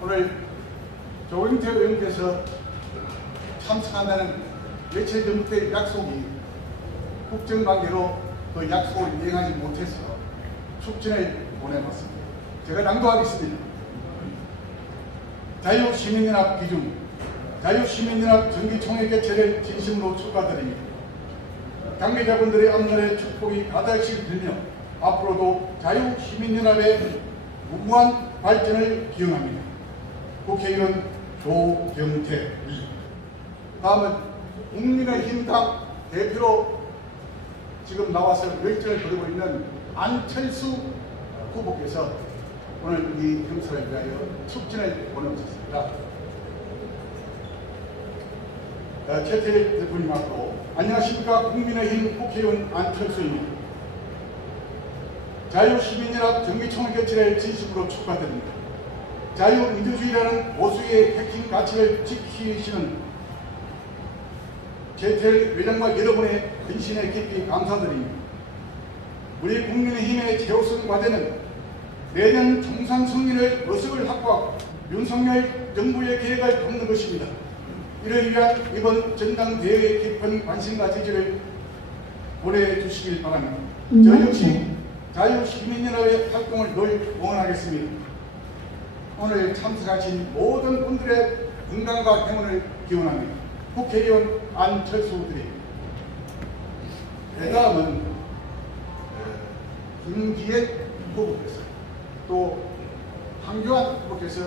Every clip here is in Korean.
오늘 조경태 의원께서 참석한다는 며칠 전부터의 약속이 국정관계로 그 약속을 이행하지 못해서 축전을 보내봤습니다. 제가 낭독하겠습니다. 자유시민연합 기준, 자유시민연합 정기총회 개최를 진심으로 축하드립니다. 당계자분들의 앞날에 축복이 가득히 들며 앞으로도 자유시민연합의 무궁한 발전을 기원합니다. 국회의원 조경태. 다음은 국민의힘당 대표로 지금 나와서 열전을 벌이고 있는 안철수 후보께서 오늘 이 행사를 위하여 축전을 보내주셨습니다. 최태일 대표님 앞으로 안녕하십니까. 국민의힘 국회의원 안철수입니다. 자유시민연합 정기총회 개최를 진심으로 축하드립니다. 자유민주주의라는 보수의 핵심 가치를 지키시는 최태일 회장과 여러분의 헌신에 깊이 감사드립니다. 우리 국민의힘의 최우선 과제는 내년 총선 승리를 어석을 확보하고 윤석열 정부의 계획을 돕는 것입니다. 이를 위한 이번 전당대회에 깊은 관심과 지지를 보내주시길 바랍니다. 저 역시 자유시민연합의 활동을 늘 응원하겠습니다. 오늘 참석하신 모든 분들의 건강과 행운을 기원합니다. 국회의원 안철수드립니다. 다음은 김기현 후보께서 또 황교안 후보께서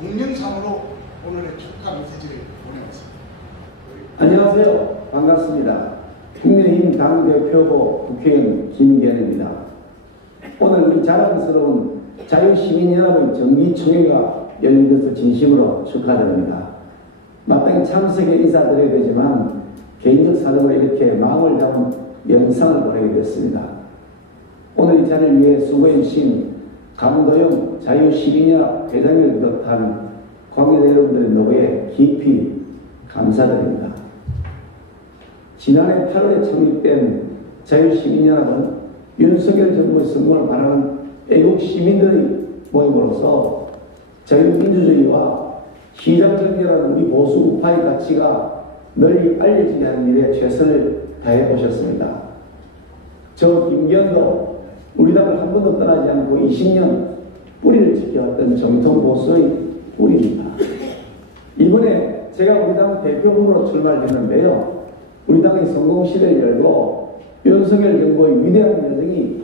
동영상으로 오늘의 축하 메시지를 보내왔습니다. 안녕하세요. 반갑습니다. 국민의힘 당대표고 국회의원 김기현입니다. 오늘 우리 자랑스러운 자유시민연합의 정기총회가 열린 것을 진심으로 축하드립니다. 마땅히 참석에 인사드려야 되지만 개인적 사정으로 이렇게 마음을 담은 영상을 보내게 됐습니다. 오늘 이 자리를 위해 수고해주신 강도영 자유시민연합 회장을 비롯한 관계자 여러분들의 노고에 깊이 감사드립니다. 지난해 8월에成立된 자유시민연합은 윤석열 정부의 성공을 바라는 애국 시민들의 모임으로서 자유민주주의와 시장정결한 우리 보수 우파의 가치가 널리 알려지게 하는 일에 최선을 다해 오셨습니다. 저 김기현도 우리 당을 한 번도 떠나지 않고 20년 뿌리를 지켜왔던 정통 보수의 뿌리입니다. 이번에 제가 우리 당 대표 후보로 출마를 했는데요. 우리 당의 성공 시대를 열고 윤석열 정부의 위대한 여정이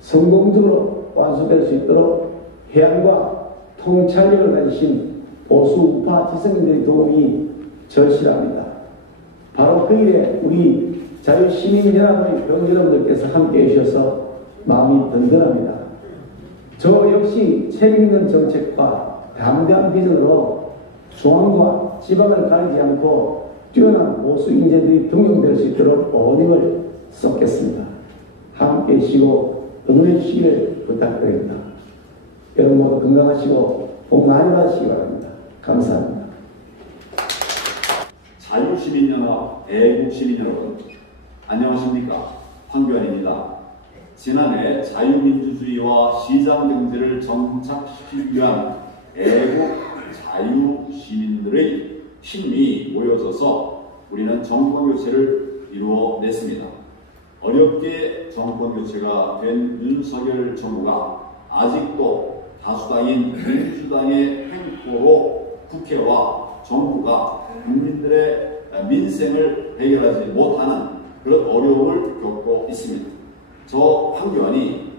성공적으로 완수될 수 있도록 해안과 통찰력을 가지신 보수 우파 지성인들의 도움이 절실합니다. 바로 그 일에 우리 자유시민연합의 병 여러분들께서 함께해 주셔서 마음이 든든합니다. 저 역시 책임있는 정책과 담대한 비전으로 중앙과 지방을 가리지 않고 뛰어난 보수 인재들이 등용될 수 있도록 온 힘을 쏟겠습니다. 함께 쉬고 응원해 주시기를 부탁드립니다. 여러분 모두 건강하시고 복 많이 받으시기 바랍니다. 감사합니다. 자유시민연합, 애국시민 여러분, 안녕하십니까? 황교안입니다. 지난해 자유민주주의와 시장경제를 정착시키기 위한 애국 자유시민들의 힘이 모여져서 우리는 정권교체를 이루어냈습니다. 어렵게 정권교체가 된 윤석열 정부가 아직도 다수당인 민주당의 횡포로 국회와 정부가 국민들의 민생을 해결하지 못하는 그런 어려움을 겪고 있습니다. 저 황교안이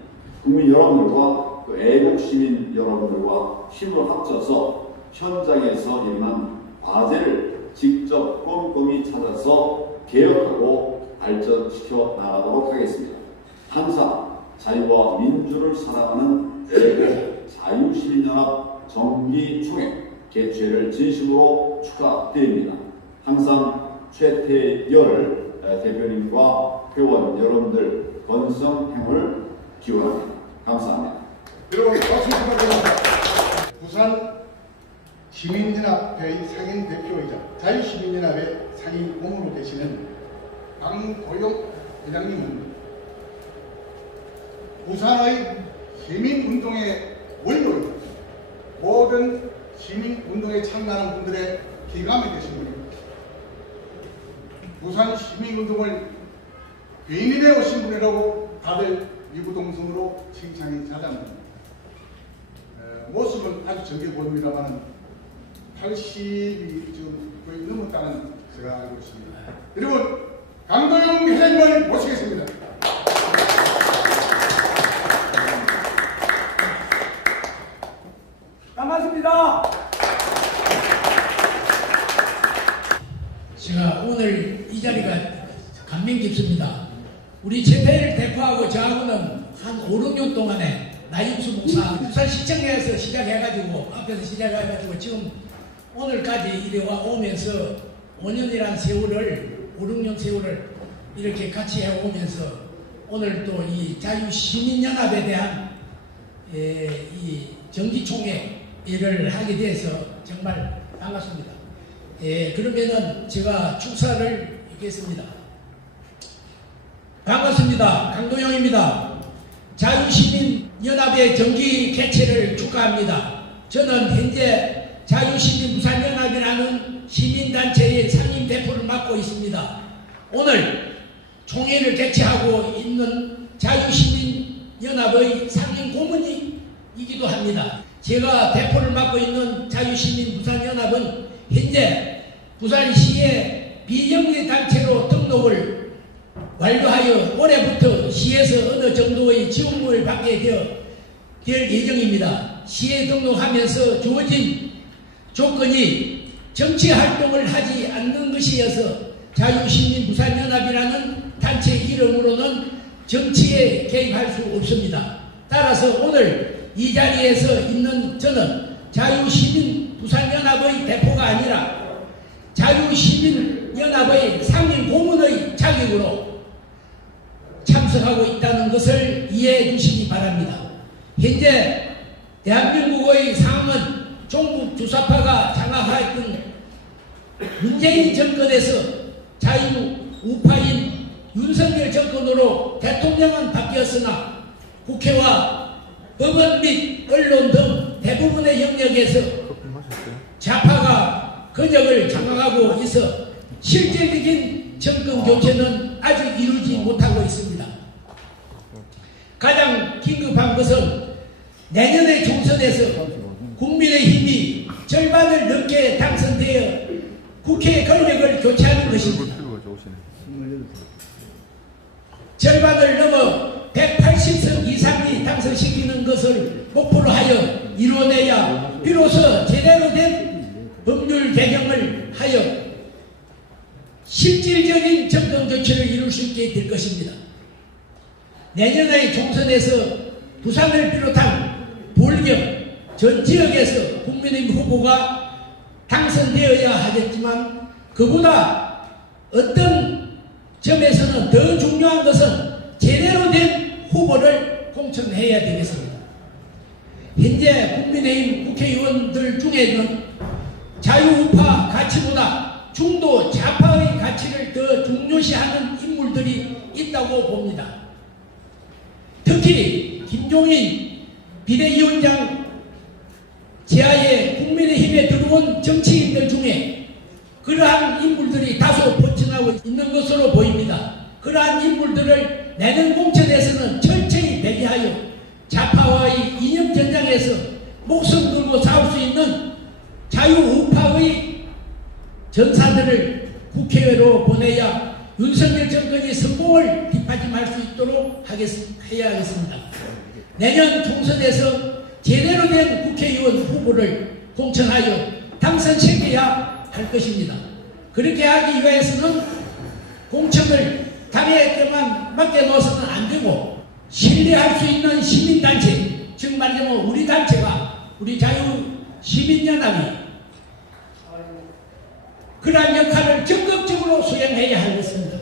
국민 여러분들과 또 애국시민 여러분들과 힘을 합쳐서 현장에서 일어난 과제를 직접 꼼꼼히 찾아서 개혁하고 발전시켜 나가도록 하겠습니다. 항상 자유와 민주를 사랑하는 애국 자유시민연합 정기총회 개최를 진심으로 축하드립니다. 항상 최태열 대표님과 회원 여러분들 건성행을 기원합니다. 감사합니다. 여러분 박수 부탁드립니다. 부산 시민연합회의 상임 대표이자 자유시민연합의 상임 고문으로 계시는 강도영 회장님은 부산의 시민운동의 원로이고 모든 시민운동에 참가하는 분들의 기감이 되신 분입니다. 부산 시민운동을 괴인해 오신 분이라고 다들 미구동성으로 칭찬이 자자합니다. 모습은 아주 적게 보입니다만 80이 지금 거의 넘었다는 제가 알고 있습니다. 여러분, 강도영 회장님을 모시겠습니다. 반갑습니다. 제가 오늘 이 자리가 감명 깊습니다. 우리 재패를 대표하고 저하고는 한 5, 6년 동안에 나임수 목사 부산시청에서 시작해가지고 앞에서 시작해가지고 지금 오늘까지 이래와 오면서 5년이란 세월을 5, 6년 세월을 이렇게 같이 해오면서 오늘 또 이 자유시민연합에 대한 이 정기총회를 하게 돼서 정말 반갑습니다. 그러면은 제가 축사를 읽겠습니다. 반갑습니다. 강도영입니다. 자유시민연합의 정기 개최를 축하합니다. 저는 현재 자유시민 부산연합이라는 시민단체의 상임대표를 맡고 있습니다. 오늘 총회를 개최하고 있는 자유시민연합의 상임고문이기도 합니다. 제가 대표를 맡고 있는 자유시민 부산연합은 현재 부산시의 비영리단체로 등록을 완료하여 올해부터 시에서 어느 정도의 지원금을 받게 될 예정입니다. 시에 등록하면서 주어진 조건이 정치활동을 하지 않는 것이어서 자유시민 부산연합이라는 단체 이름으로는 정치에 개입할 수 없습니다. 따라서 오늘 이 자리에서 있는 저는 자유시민 부산연합의 대표가 아니라 자유시민연합의 상임고문의 자격으로 참석하고 있다는 것을 이해해 주시기 바랍니다. 현재 대한민국의 상황은 종북 주사파가 장악하였던 문재인 정권에서 자유우파인 윤석열 정권으로 대통령은 바뀌었으나 국회와 법원 및 언론 등 대부분의 영역에서 좌파가 권력을 장악하고 있어 실질적인 정권 교체는 아직 이루지 못하고 있습니다. 가장 긴급한 것은 내년의 총선에서 국민의힘이 절반을 넘게 당선되어 국회 권력을 교체하는 것입니다. 절반을 넘어 180석 이상이 당선시키는 것을 목표로 하여 이뤄내야 비로소 제대로 된 법률 개정을 하여 실질적인 정권 교체를 이룰 수 있게 될 것입니다. 내년의 총선에서 부산을 비롯한 볼경 전 지역에서 국민의힘 후보가 당선되어야 하겠지만 그보다 어떤 점에서는 더 중요한 것은 제대로 된 후보를 공천해야 되겠습니다. 현재 국민의힘 국회의원들 중에는 자유우파 가치보다 중도 좌파의 가치를 더 중요시하는 인물들이 있다고 봅니다. 특히 김종인 비대위원장 지하에 국민의힘에 들어온 정치인들 중에 그러한 인물들이 다소 포천하고 있는 것으로 보입니다. 그러한 인물들을 내년 공천에서는 철저히 배제하여 좌파와의 이념 전장에서 목숨 걸고 싸울 수 있는 자유우파의 전사들을 국회로 보내야 윤석열 정권이 성공을 뒷받침할 수 있도록 해야 하겠습니다. 내년 총선에서 제대로 된 국회의원 후보를 공천하여 당선시켜야 할 것입니다. 그렇게 하기 위해서는 공천을 당에게만 맡겨놓아서는 안 되고 신뢰할 수 있는 시민단체, 즉 말하자면 우리 단체가 우리 자유시민연합이 그러한 역할을 적극적으로 수행해야 하겠습니다.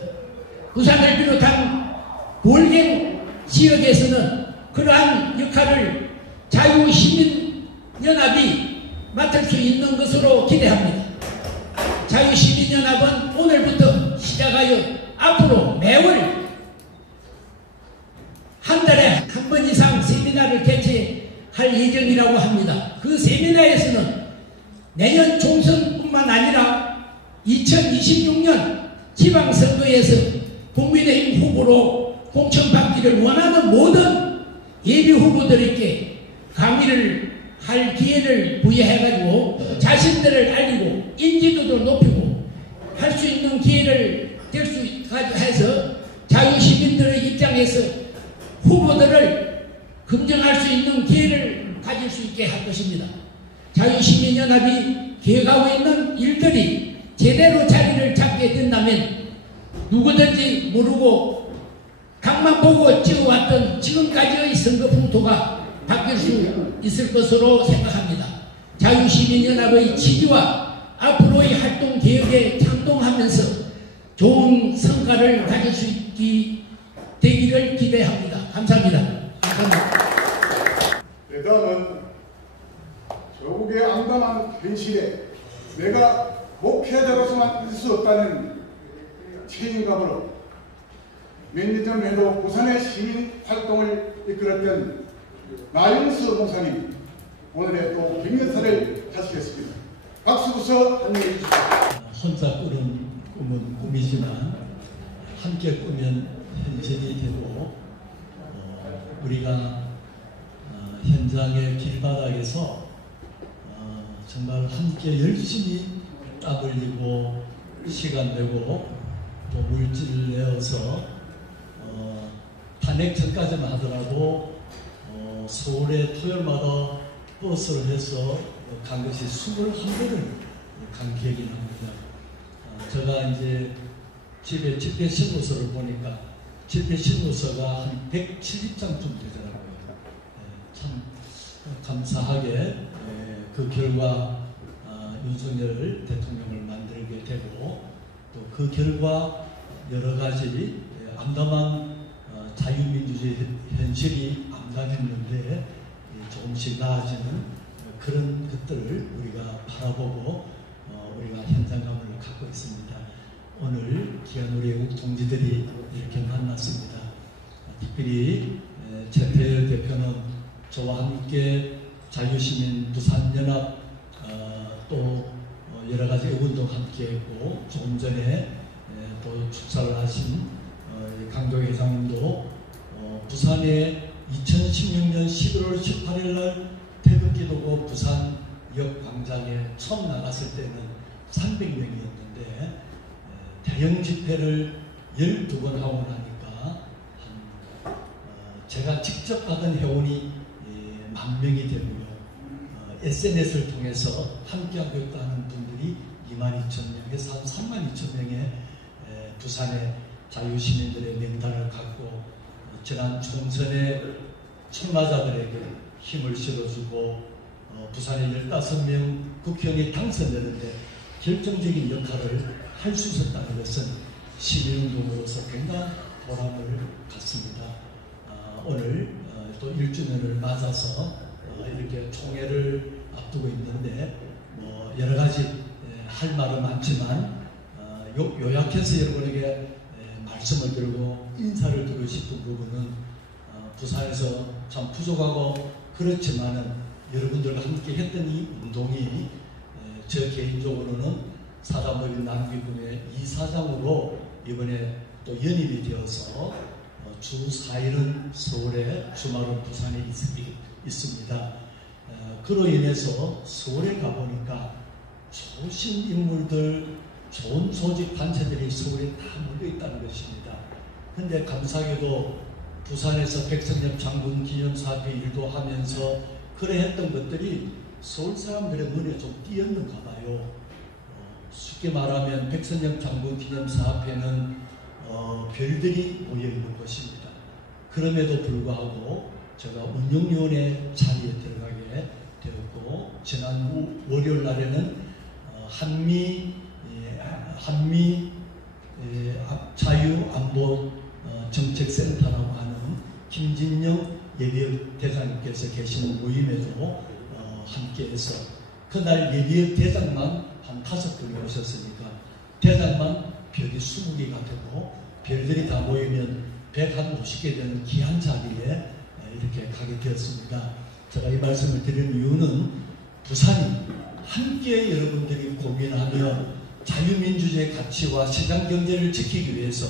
부산을 비롯한 볼경 지역에서는 그러한 역할을 자유시민연합이 맡을 수 있는 것으로 기대합니다. 자유시민연합은 오늘부터 시작하여 앞으로 매월 한 달에 한 번 이상 세미나를 개최할 예정이라고 합니다. 그 세미나에서는 내년 총선뿐만 아니라 2026년 지방선거에서 국민의힘 후보로 공천받기를 원하는 모든 예비 후보들에게 강의를 할 기회를 부여해가지고 자신들을 알리고 인지도도 높이고 할 수 있는 기회를 될 수 해서 자유시민들의 입장에서 후보들을 검증할 수 있는 기회를 가질 수 있게 할 것입니다. 자유시민연합이 계획하고 있는 일들이 제대로 자리를 잡게 된다면 누구든지 모르고 각만 보고 찍어왔던 지금까지의 선거 풍토가 바뀔 수 있을 것으로 생각합니다. 자유시민연합의 취지와 앞으로의 활동 계획에 찬동하면서 좋은 성과를 가질 수 되기를 기대합니다. 감사합니다. 감사합니다. 네, 다음은 조국의 암담한 현실에 내가 목회자로서 만들 수 없다는 책임감으로 몇 년 전에도 부산의 시민 활동을 이끌었던 나윤수 목사님 오늘의 또 빅연사를 하시겠습니다. 박수 부서 환영해 주십시오. 혼자 꾸는 꿈은 꿈이지만 함께 꾸면 현실이 되고 우리가 현장의 길바닥에서 정말 함께 열심히 땀 흘리고 시간 내고 또 물질을 내어서 탄핵 전까지만 하더라도 서울에 토요일마다 버스를 해서 간 것이 21번을 간 기억이 납니다. 제가 이제 집에 집회 신고서를 보니까 집회 신고서가 한 170장쯤 되더라고요. 참 감사하게 그 결과 윤석열 대통령을 만들게 되고 또 그 결과 여러 가지 암담한 자유민주주의 현실이 암담했는데 조금씩 나아지는 그런 것들을 우리가 바라보고 우리가 현장감을 갖고 있습니다. 오늘 귀한 우리 외국 동지들이 이렇게 만났습니다. 특별히 최태열 대표는 저와 함께 자유시민 부산연합 또 여러 가지 운동 함께 했고 조금 전에 또 축사를 하신 강도 회장님도 부산에 2016년 11월 18일 날 태극기도고 부산역 광장에 처음 나갔을 때는 300명이었는데 대형 집회를 12번 하고 나니까 제가 직접 받은 회원이 10,000명이 되고요. SNS를 통해서 함께하고 있다는 분들이 22,000명에서 한 32,000명의 부산의 자유시민들의 명단을 갖고 지난 총선에 참가자들에게 힘을 실어주고 부산의 15명 국회의원이 당선되는데 결정적인 역할을 할 수 있었다는 것은 시민운동으로서 굉장한 보람을 갖습니다. 오늘 또 1주년을 맞아서 이렇게 총회를 앞두고 있는데 여러 가지 할 말은 많지만 요약해서 여러분에게 말씀을 드리고 인사를 드리고 싶은 부분은 부산에서 참 부족하고 그렇지만은 여러분들과 함께 했던 이 운동이 저 개인적으로는 사단법인 남기군의 이사장으로 이번에 또 연임이 되어서 주 4일은 서울에 주말은 부산에 있습니다. 그로 인해서 서울에 가보니까 좋으신 인물들, 좋은 조직 단체들이 서울에 다 몰려 있다는 것입니다. 근데 감사하게도 부산에서 백선엽 장군 기념사업회 일도 하면서 그래 했던 것들이 서울 사람들의 눈에 좀 띄었는가 봐요. 쉽게 말하면 백선엽 장군 기념사업회는 별들이 모여 있는 것입니다. 그럼에도 불구하고 제가 운영위원회 자리에 들어가게 되었고 지난 월요일 날에는 한미 자유안보 정책센터라고 하는 김진영 예비역 대장님께서 계시는 모임에도 함께해서 그날 예비역 대장만 한 5분이 오셨으니까 대장만 별이 20개가 되고 별들이 다 모이면 150개 되는 귀한 자리에 이렇게 가게 되었습니다. 제가 이 말씀을 드리는 이유는 부산이 함께 여러분들이 고민하며 자유민주주의 가치와 시장경제를 지키기 위해서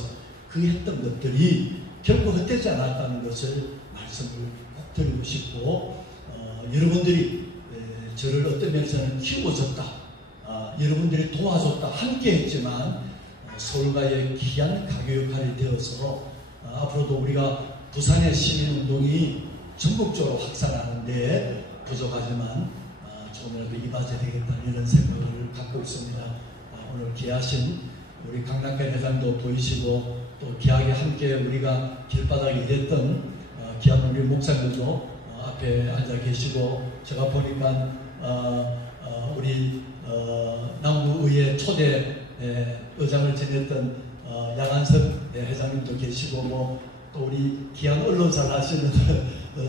그 했던 것들이 결코 헛되지 않았다는 것을 말씀을 꼭 드리고 싶고, 여러분들이 저를 어떤 면에서는 키워줬다, 여러분들이 도와줬다, 함께 했지만 서울과의 귀한 가교 역할이 되어서 앞으로도 우리가 부산의 시민운동이 전국적으로 확산하는데 부족하지만 조금이라도 이바지해야 되겠다, 이런 생각을 갖고 있습니다. 오늘 귀하신 우리 강남관 회장도 보이시고 또 귀하게 함께 우리가 길바닥에 일했던 귀한 우리 목사님도 앞에 앉아 계시고, 제가 보니까 우리 남부의회 초대 의장을 지냈던 양한석 회장님도 계시고, 또 우리 귀한 언론사를 하시는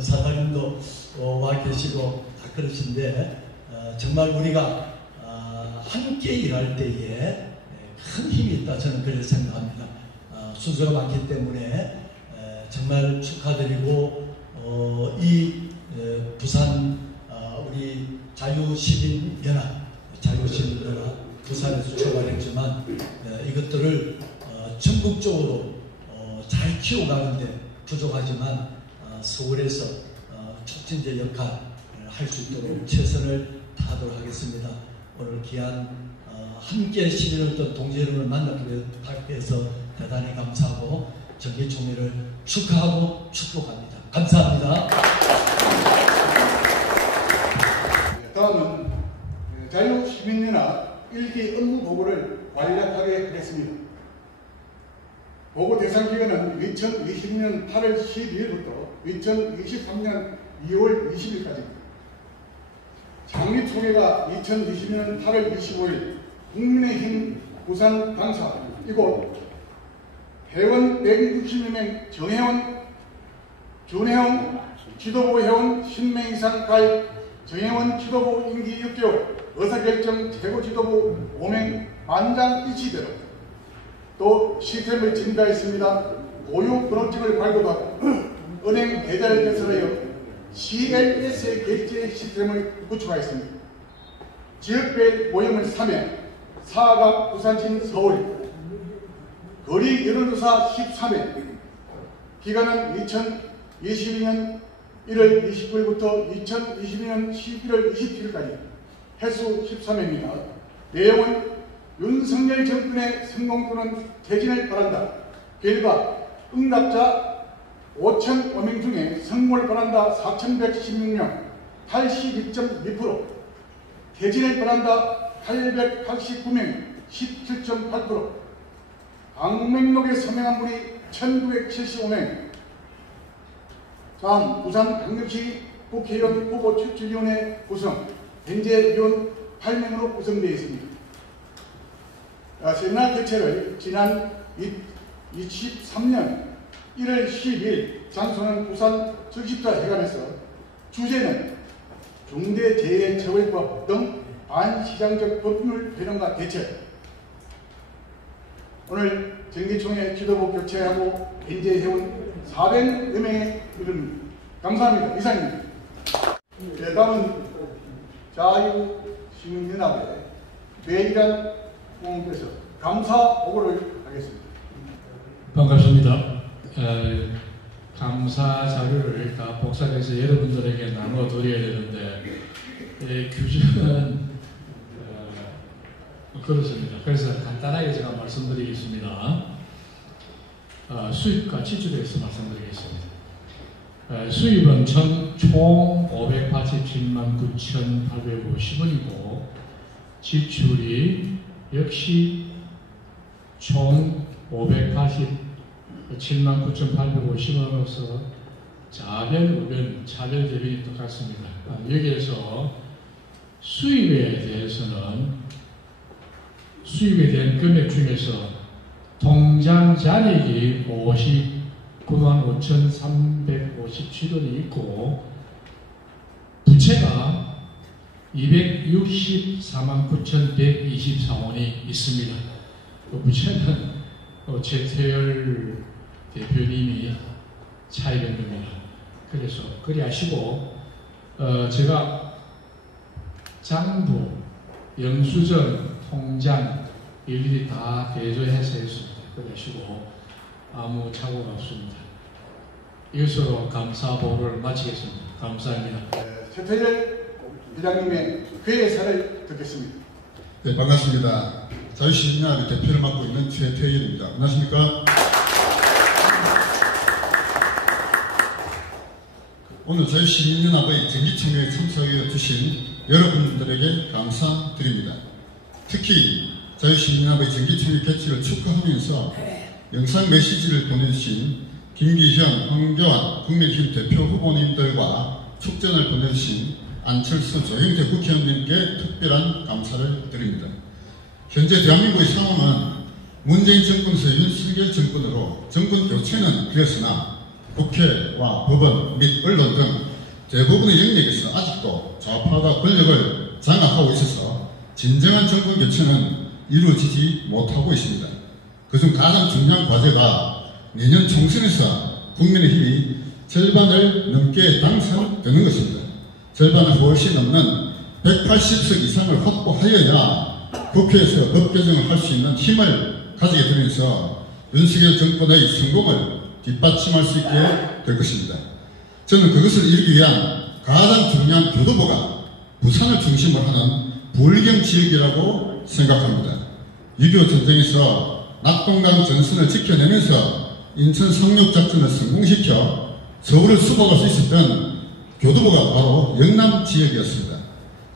사장님도 와 계시고 다 그러신데, 정말 우리가 함께 일할 때에 큰 힘이 있다, 저는 그렇게 생각합니다. 순서가 많기 때문에 정말 축하드리고, 이 부산 우리 자유시민연합 부산에서 출발했지만 이것들을 전국적으로 잘 키워가는데 부족하지만 서울에서 촉진제 역할을 할 수 있도록 최선을 다하도록 하겠습니다. 오늘 귀한 함께 시민을 동지 여러분을 만나기 위해서 대단히 감사하고 정기총회를 축하하고 축복합니다. 감사합니다. 다음은 자유시민연합 1기 업무 보고를 간략하게 하겠습니다. 보고 대상 기간은 2020년 8월 12일부터 2023년 2월 20일까지입니다. 장립총회가 2020년 8월 25일 국민의힘 부산 당사 이곳 회원 160명 준회원 지도부 회원 10명 이상 가입 정회원 지도부 임기 6개월 의사결정 최고 지도부 5명 만장 일치대로 또 시스템을 증가했습니다. 고유 번호증을 발급하고 은행 계좌를 개설하여 CLS의 결제 시스템을 구축하였습니다. 지역별 모임을 3회, 사갑, 부산진, 서울, 거리 여론조사 13회, 기간은 2022년 1월 29일부터 2022년 11월 27일까지 횟수 13회입니다. 내용은 윤석열 정권의 성공 또는 퇴진을 바란다. 결과 응답자 5,005명 중에 성공을 바란다 4,116명 82.2%, 퇴진을 바란다 889명 17.8%, 방명록에 서명한 분이 1,975명. 다음 부산광역시 국회의원 후보 추천위원회 구성, 현재 위원 8명으로 구성되어 있습니다. 세미나 개최를 지난 23년 1월 10일 장소는 부산 적십자 회관에서, 주제는 중대재해처벌법 등 반시장적 법률 변형과 대책. 오늘 정기총회 지도부 교체하고 현재 회원 400여 명에 이릅니다. 감사합니다. 이상입니다. 다음은 자유시민연합의 배일환 공원께서 감사 보고를 하겠습니다. 반갑습니다. 감사 자료를 다 복사해서 여러분들에게 나눠드려야 되는데 규정은 그렇습니다. 그래서 간단하게 제가 말씀드리겠습니다. 수입과 지출에 대해서 말씀드리겠습니다. 수입은 총 587만 9,850원이고 지출이 역시 총 587만 9,850원으로서 차별 대비는 똑같습니다. 여기에서 수입에 대한 금액 중에서 통장 잔액이 59만 5,357원이 있고 부채가 264만 9,124원이 있습니다. 부채는 최태열 대표님이 차이된 겁니다. 그래서 그리 하시고 제가 장부 영수증, 통장 일일이 다 대조해서 했습니다. 그러시고 아무 착오가 없습니다. 이것으로 감사보고를 마치겠습니다. 감사합니다. 최태일 회장님의 회사를 듣겠습니다. 네, 반갑습니다. 자유시민연합의 대표를 맡고 있는 최태일입니다. 안녕하십니까? 오늘 자유시민연합의 정기총회에 참석해 주신 여러분들에게 감사드립니다. 특히 자유시민연합의 정기총회 개최를 축하하면서 영상 메시지를 보내주신 김기현, 황교안 국민의힘 대표 후보님들과 축전을 보내주신 안철수, 조영태 국회의원님께 특별한 감사를 드립니다. 현재 대한민국의 상황은 문재인 정권에서 윤석열 정권으로 정권 교체는 되었으나 국회와 법원 및 언론 등 대부분의 영역에서 아직도 좌파가 권력을 장악하고 있어서 진정한 정권 교체는 이루어지지 못하고 있습니다. 그중 가장 중요한 과제가 내년 총선에서 국민의힘이 절반을 넘게 당선되는 것입니다. 절반을 훨씬 넘는 180석 이상을 확보하여야 국회에서 법 개정을 할 수 있는 힘을 가지게 되면서 윤석열 정권의 성공을 뒷받침할 수 있게 될 것입니다. 저는 그것을 이루기 위한 가장 중요한 교도보가 부산을 중심으로 하는 불경 지역이라고 생각합니다. 6.25 전쟁에서 낙동강 전선을 지켜내면서 인천 상륙작전을 성공시켜 서울을 수복할 수 있었던 교도보가 바로 영남 지역이었습니다.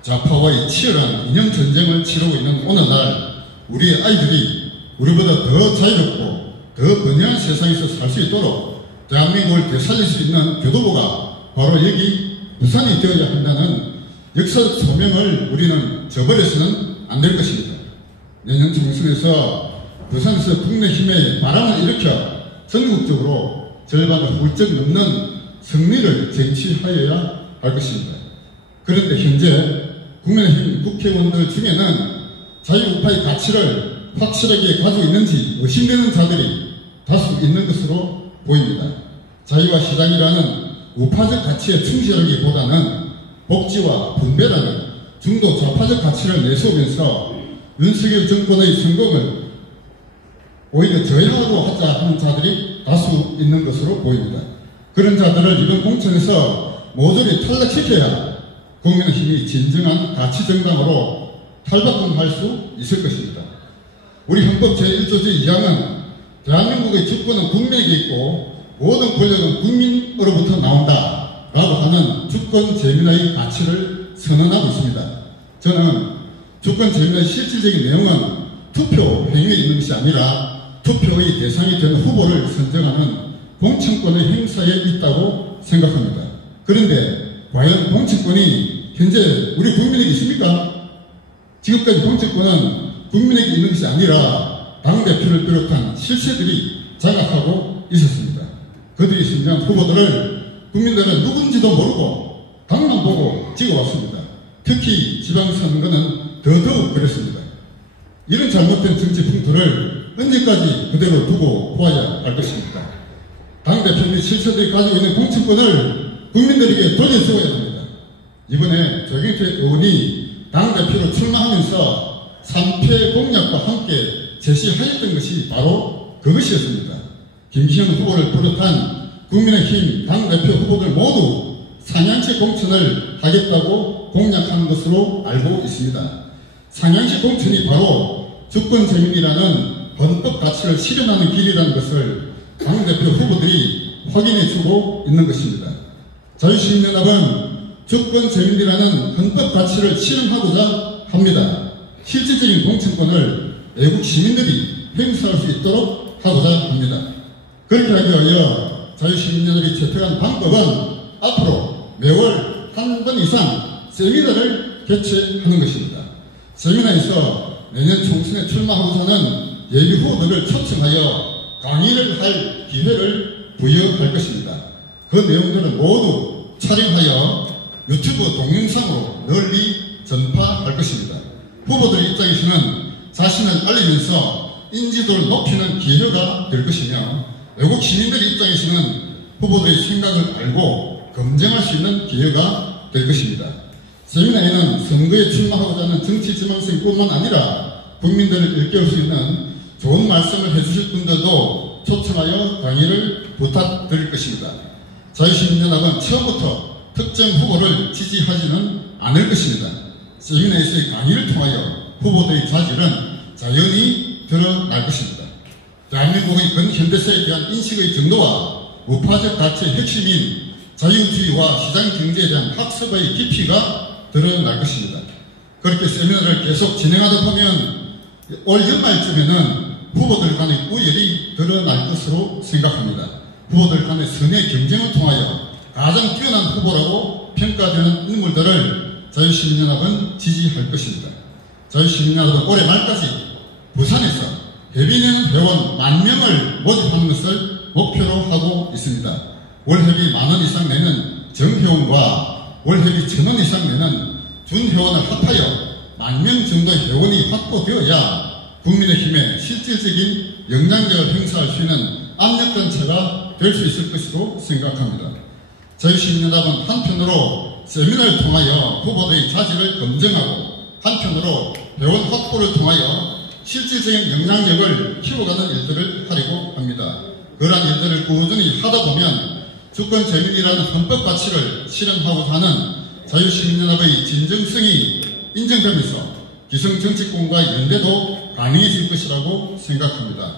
좌파와의 치열한 이념 전쟁을 치르고 있는 오늘날 우리의 아이들이 우리보다 더 자유롭고 더 번영한 세상에서 살 수 있도록 대한민국을 되살릴 수 있는 교도보가 바로 여기 부산이 되어야 한다는 역사적 소명을 우리는 저버려서는 안 될 것입니다. 내년 총선에서 부산에서 국민의힘의 바람을 일으켜 전국적으로 절반을 훌쩍 넘는 승리를 쟁취하여야 할 것입니다. 그런데 현재 국민의힘 국회의원들 중에는 자유우파의 가치를 확실하게 가지고 있는지 의심되는 자들이 다수 있는 것으로 보입니다. 자유와 시장이라는 우파적 가치에 충실하기보다는 복지와 분배라는 중도 좌파적 가치를 내세우면서 윤석열 정권의 성공을 오히려 저해하고 하자 하는 자들이 다수 있는 것으로 보입니다. 그런 자들을 이번 공천에서 모조리 탈락시켜야 국민의힘이 진정한 가치정당으로 탈바꿈할 수 있을 것입니다. 우리 헌법 제1조 제2항은 대한민국의 주권은 국민에게 있고 모든 권력은 국민으로부터 나온다 라고 하는 주권 재민화의 가치를 선언하고 있습니다. 저는 주권 재민화의 실질적인 내용은 투표 행위에 있는 것이 아니라 투표의 대상이 되는 후보를 선정하는 공천권의 행사에 있다고 생각합니다. 그런데 과연 공천권이 현재 우리 국민에게 있습니까? 지금까지 공천권은 국민에게 있는 것이 아니라 당대표를 비롯한 실세들이 장악하고 있었습니다. 그들이 선정한 후보들을 국민들은 누군지도 모르고 당만 보고 찍어왔습니다. 특히 지방선거는 더더욱 그랬습니다. 이런 잘못된 정치 풍토를 언제까지 그대로 두고 보아야 할 것입니까? 당대표 및 실세들이 가지고 있는 공천권을 국민들에게 돌려주어야 합니다. 이번에 조경태 의원이 당대표로 출마하면서 3패 공약과 함께 제시하였던 것이 바로 그것이었습니다. 김기현 후보를 비롯한 국민의힘 당대표 후보들 모두 상향식 공천을 하겠다고 공약하는 것으로 알고 있습니다. 상향식 공천이 바로 주권재민이라는 헌법 가치를 실현하는 길이라는 것을 당대표 후보들이 확인해주고 있는 것입니다. 자유시민연합은 주권재민이라는 헌법 가치를 실현하고자 합니다. 실질적인 공천권을 외국 시민들이 행사할 수 있도록 하고자 합니다. 그렇게 하기 위하여 자유시민연합이 채택한 방법은 앞으로 매월 한 번 이상 세미나를 개최하는 것입니다. 세미나에서 내년 총선에 출마하고자 하는 예비 후보들을 초청하여 강의를 할 기회를 부여할 것입니다. 그 내용들은 모두 촬영하여 유튜브 동영상으로 널리 전파할 것입니다. 후보들 입장에서는 자신을 알리면서 인지도를 높이는 기회가 될 것이며 외국 시민들 입장에서는 후보들의 생각을 알고 검증할 수 있는 기회가 될 것입니다. 세미나에는 선거에 출마하고자 하는 정치 지망생뿐만 아니라 국민들을 일깨울 수 있는 좋은 말씀을 해주실 분들도 초청하여 강의를 부탁드릴 것입니다. 자유시민연합은 처음부터 특정 후보를 지지하지는 않을 것입니다. 세미나에서의 강의를 통하여 후보들의 자질은 자연히 드러날 것입니다. 대한민국의 근현대사에 대한 인식의 정도와 우파적 가치의 핵심인 자유주의와 시장경제에 대한 학습의 깊이가 드러날 것입니다. 그렇게 세미나를 계속 진행하다 보면 올 연말쯤에는 후보들 간의 우열이 드러날 것으로 생각합니다. 후보들 간의 선의 경쟁을 통하여 가장 뛰어난 후보라고 평가되는 인물들을 자유시민연합은 지지할 것입니다. 자유시민연합은 올해 말까지 부산에서 대비는 회원 10,000명을 모집하는 것을 목표로 하고 있습니다. 월회비 10,000원 이상 내는 정회원과 월회비 1,000원 이상 내는 준회원을 합하여 10,000명 정도의 회원이 확보되어야 국민의힘에 실질적인 영향력을 행사할 수 있는 압력단체가 될 수 있을 것으로 생각합니다. 자유시민연합은 한편으로 세미나를 통하여 후보들의 자질을 검증하고 한편으로 회원 확보를 통하여 실질적인 영향력을 키워가는 일들을 하려고 합니다. 그러한 일들을 꾸준히 하다 보면 주권재민이라는 헌법 가치를 실현하고자 하는 자유시민연합의 진정성이 인정되면서 기성정치권과의 연대도 가능해질 것이라고 생각합니다.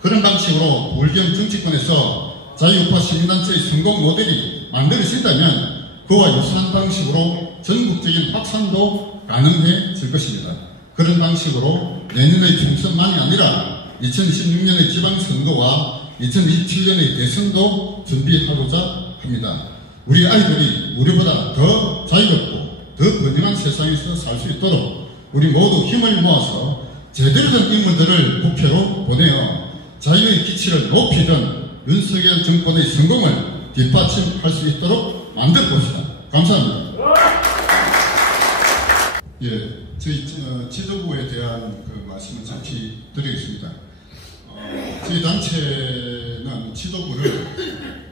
그런 방식으로 불경 정치권에서 자유우파 시민단체의 성공 모델이 만들어진다면 그와 유사한 방식으로 전국적인 확산도 가능해질 것입니다. 그런 방식으로 내년의 총선만이 아니라 2026년의 지방선거와 2027년의 대선도 준비하고자 합니다. 우리 아이들이 우리보다 더 자유롭고 더 번영한 세상에서 살 수 있도록 우리 모두 힘을 모아서 제대로 된 인물들을 국회로 보내어 자유의 기치를 높이던 윤석열 정권의 성공을 뒷받침할 수 있도록 만들 것이다. 감사합니다. 예, 저희 지도부에 대한 그 말씀을 잠시 드리겠습니다. 저희 단체는 지도부를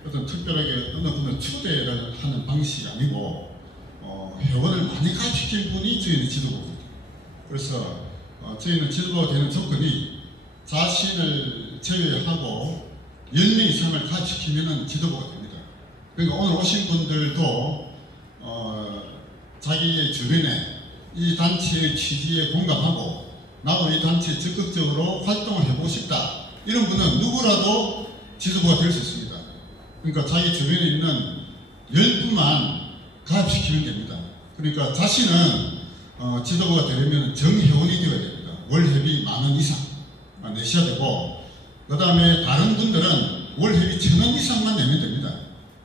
어떤 특별하게 어느 분을 초대를 하는 방식이 아니고 회원을 많이 가입시킨 분이 저희는 지도부입니다. 그래서 저희는 지도부가 되는 조건이 자신을 제외하고 10명 이상을 가입시키면 지도부가 됩니다. 그러니까 오늘 오신 분들도 자기의 주변에 이 단체의 취지에 공감하고 나도 이 단체에 적극적으로 활동을 해보고 싶다. 이런 분은 누구라도 지도부가 될 수 있습니다. 그러니까 자기 주변에 있는 10분만 가입시키면 됩니다. 그러니까 자신은 지도부가 되려면 정회원이 되어야 됩니다. 월회비 10,000원 이상 내셔야 되고, 그 다음에 다른 분들은 월회비 1,000원 이상만 내면 됩니다.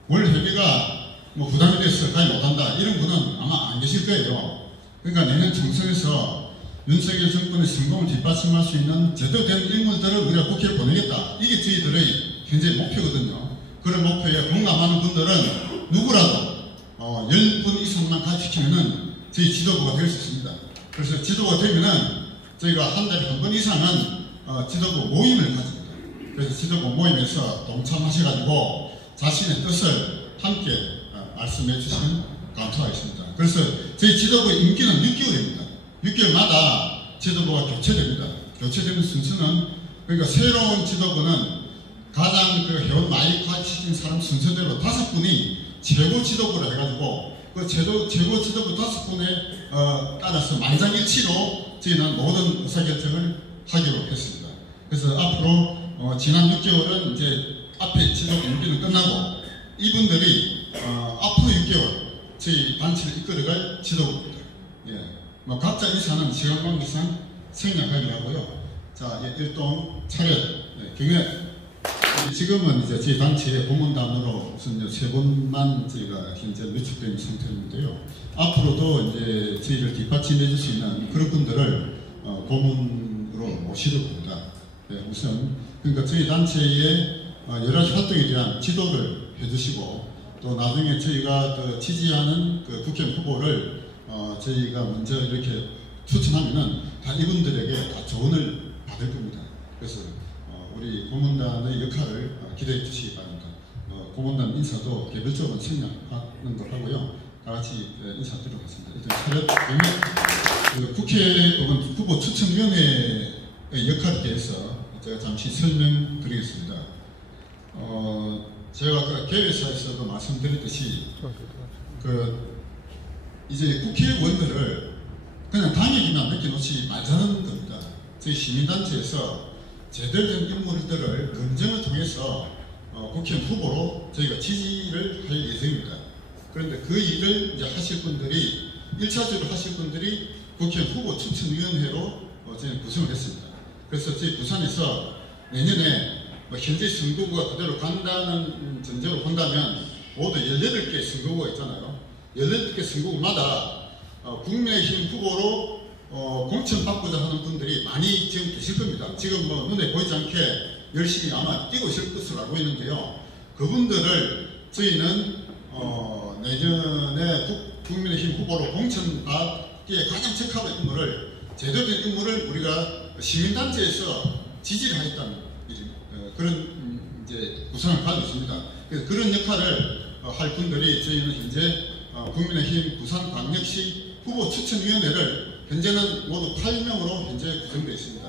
월회비가 뭐 부담이 돼서 가입 못한다 이런 분은 아마 안 계실 거예요. 그러니까 내년 총선에서 윤석열 정권의 성공을 뒷받침할 수 있는 제대로 된 인물들을 우리가 국회에 보내겠다. 이게 저희들의 현재 목표거든요. 그런 목표에 공감하는 분들은 누구라도 10분 이상만 가입시키면은 저희 지도부가 될 수 있습니다. 그래서 지도부가 되면은 저희가 한 달에 한 번 이상은 지도부 모임을 가집니다. 그래서 지도부 모임에서 동참하셔가지고 자신의 뜻을 함께 말씀해 주시면 감사하겠습니다. 그래서 저희 지도부의 임기는 6개월입니다. 6개월마다 지도부가 교체됩니다. 교체되는 순서는, 그러니까 새로운 지도부는 가장 그 회원 많이 가입시킨 사람 순서대로 5분이 최고 지도부를 해가지고 그 최고 지도부 5분에 따라서 만장일치로 저희는 모든 의사결정을 하기로 했습니다. 그래서 앞으로 지난 6개월은 이제 앞에 지도부 임기는 끝나고 이분들이 앞으로 6개월 저희 단체를 이끌어갈 지도부입니다. 예, 뭐 각자 인사는 시간 관계상 생략하기로 하고요. 자, 일동 차렷, 경례. 지금은 이제 저희 단체의 고문단으로 우선 3분만 저희가 현재 누축된 상태인데요. 앞으로도 이제 저희를 뒷받침해 줄 수 있는 그런 분들을 고문으로 모시려고 합니다. 네, 우선 그러니까 저희 단체의 여러 가지 활동에 대한 지도를 해주시고, 또 나중에 저희가 그 지지하는 그 국회의원 후보를 저희가 먼저 이렇게 추천하면은 다 이분들에게 다 조언을 받을 겁니다. 그래서 우리 고문단의 역할을 기대해 주시기 바랍니다. 고문단 인사도 개별적으로 생략하는 걸 하고요. 다 같이 인사드리도록 하겠습니다. 일단 차렷 국회의원 후보 추천위원회의 역할에 대해서 제가 잠시 설명드리겠습니다. 제가 개회사에서도 말씀드렸듯이 이제 국회의원들을 그냥 당에게만 맡겨놓지 말자는 겁니다. 저희 시민단체에서 제대로 된 인물들을 검증을 통해서 국회의원 후보로 저희가 지지를 할 예정입니다. 그런데 그 일을 이제 하실 분들이 1차적으로 하실 분들이 국회의원 후보 추천위원회로 저희는 구성을 했습니다. 그래서 저희 부산에서 내년에 현재 선거구가 그대로 간다는 전제로 본다면 모두 18개 선거구가 있잖아요. 18개 선거구마다 국민의힘 후보로 공천받고자 하는 분들이 많이 지금 계실 겁니다. 지금 눈에 보이지 않게 열심히 아마 뛰고 있을 것으로 알고 있는데요. 그분들을 저희는 내년에 국민의힘 후보로 공천받기에 가장 적합한 인물을, 제대로 된 인물을 우리가 시민단체에서 지지를 하겠다는 그런 이제 구상을 가지고 있습니다. 그래서 그런 역할을 할 분들이 저희는 현재 국민의힘 부산광역시 후보 추천위원회를 현재는 모두 8명으로 현재 구성되어 있습니다.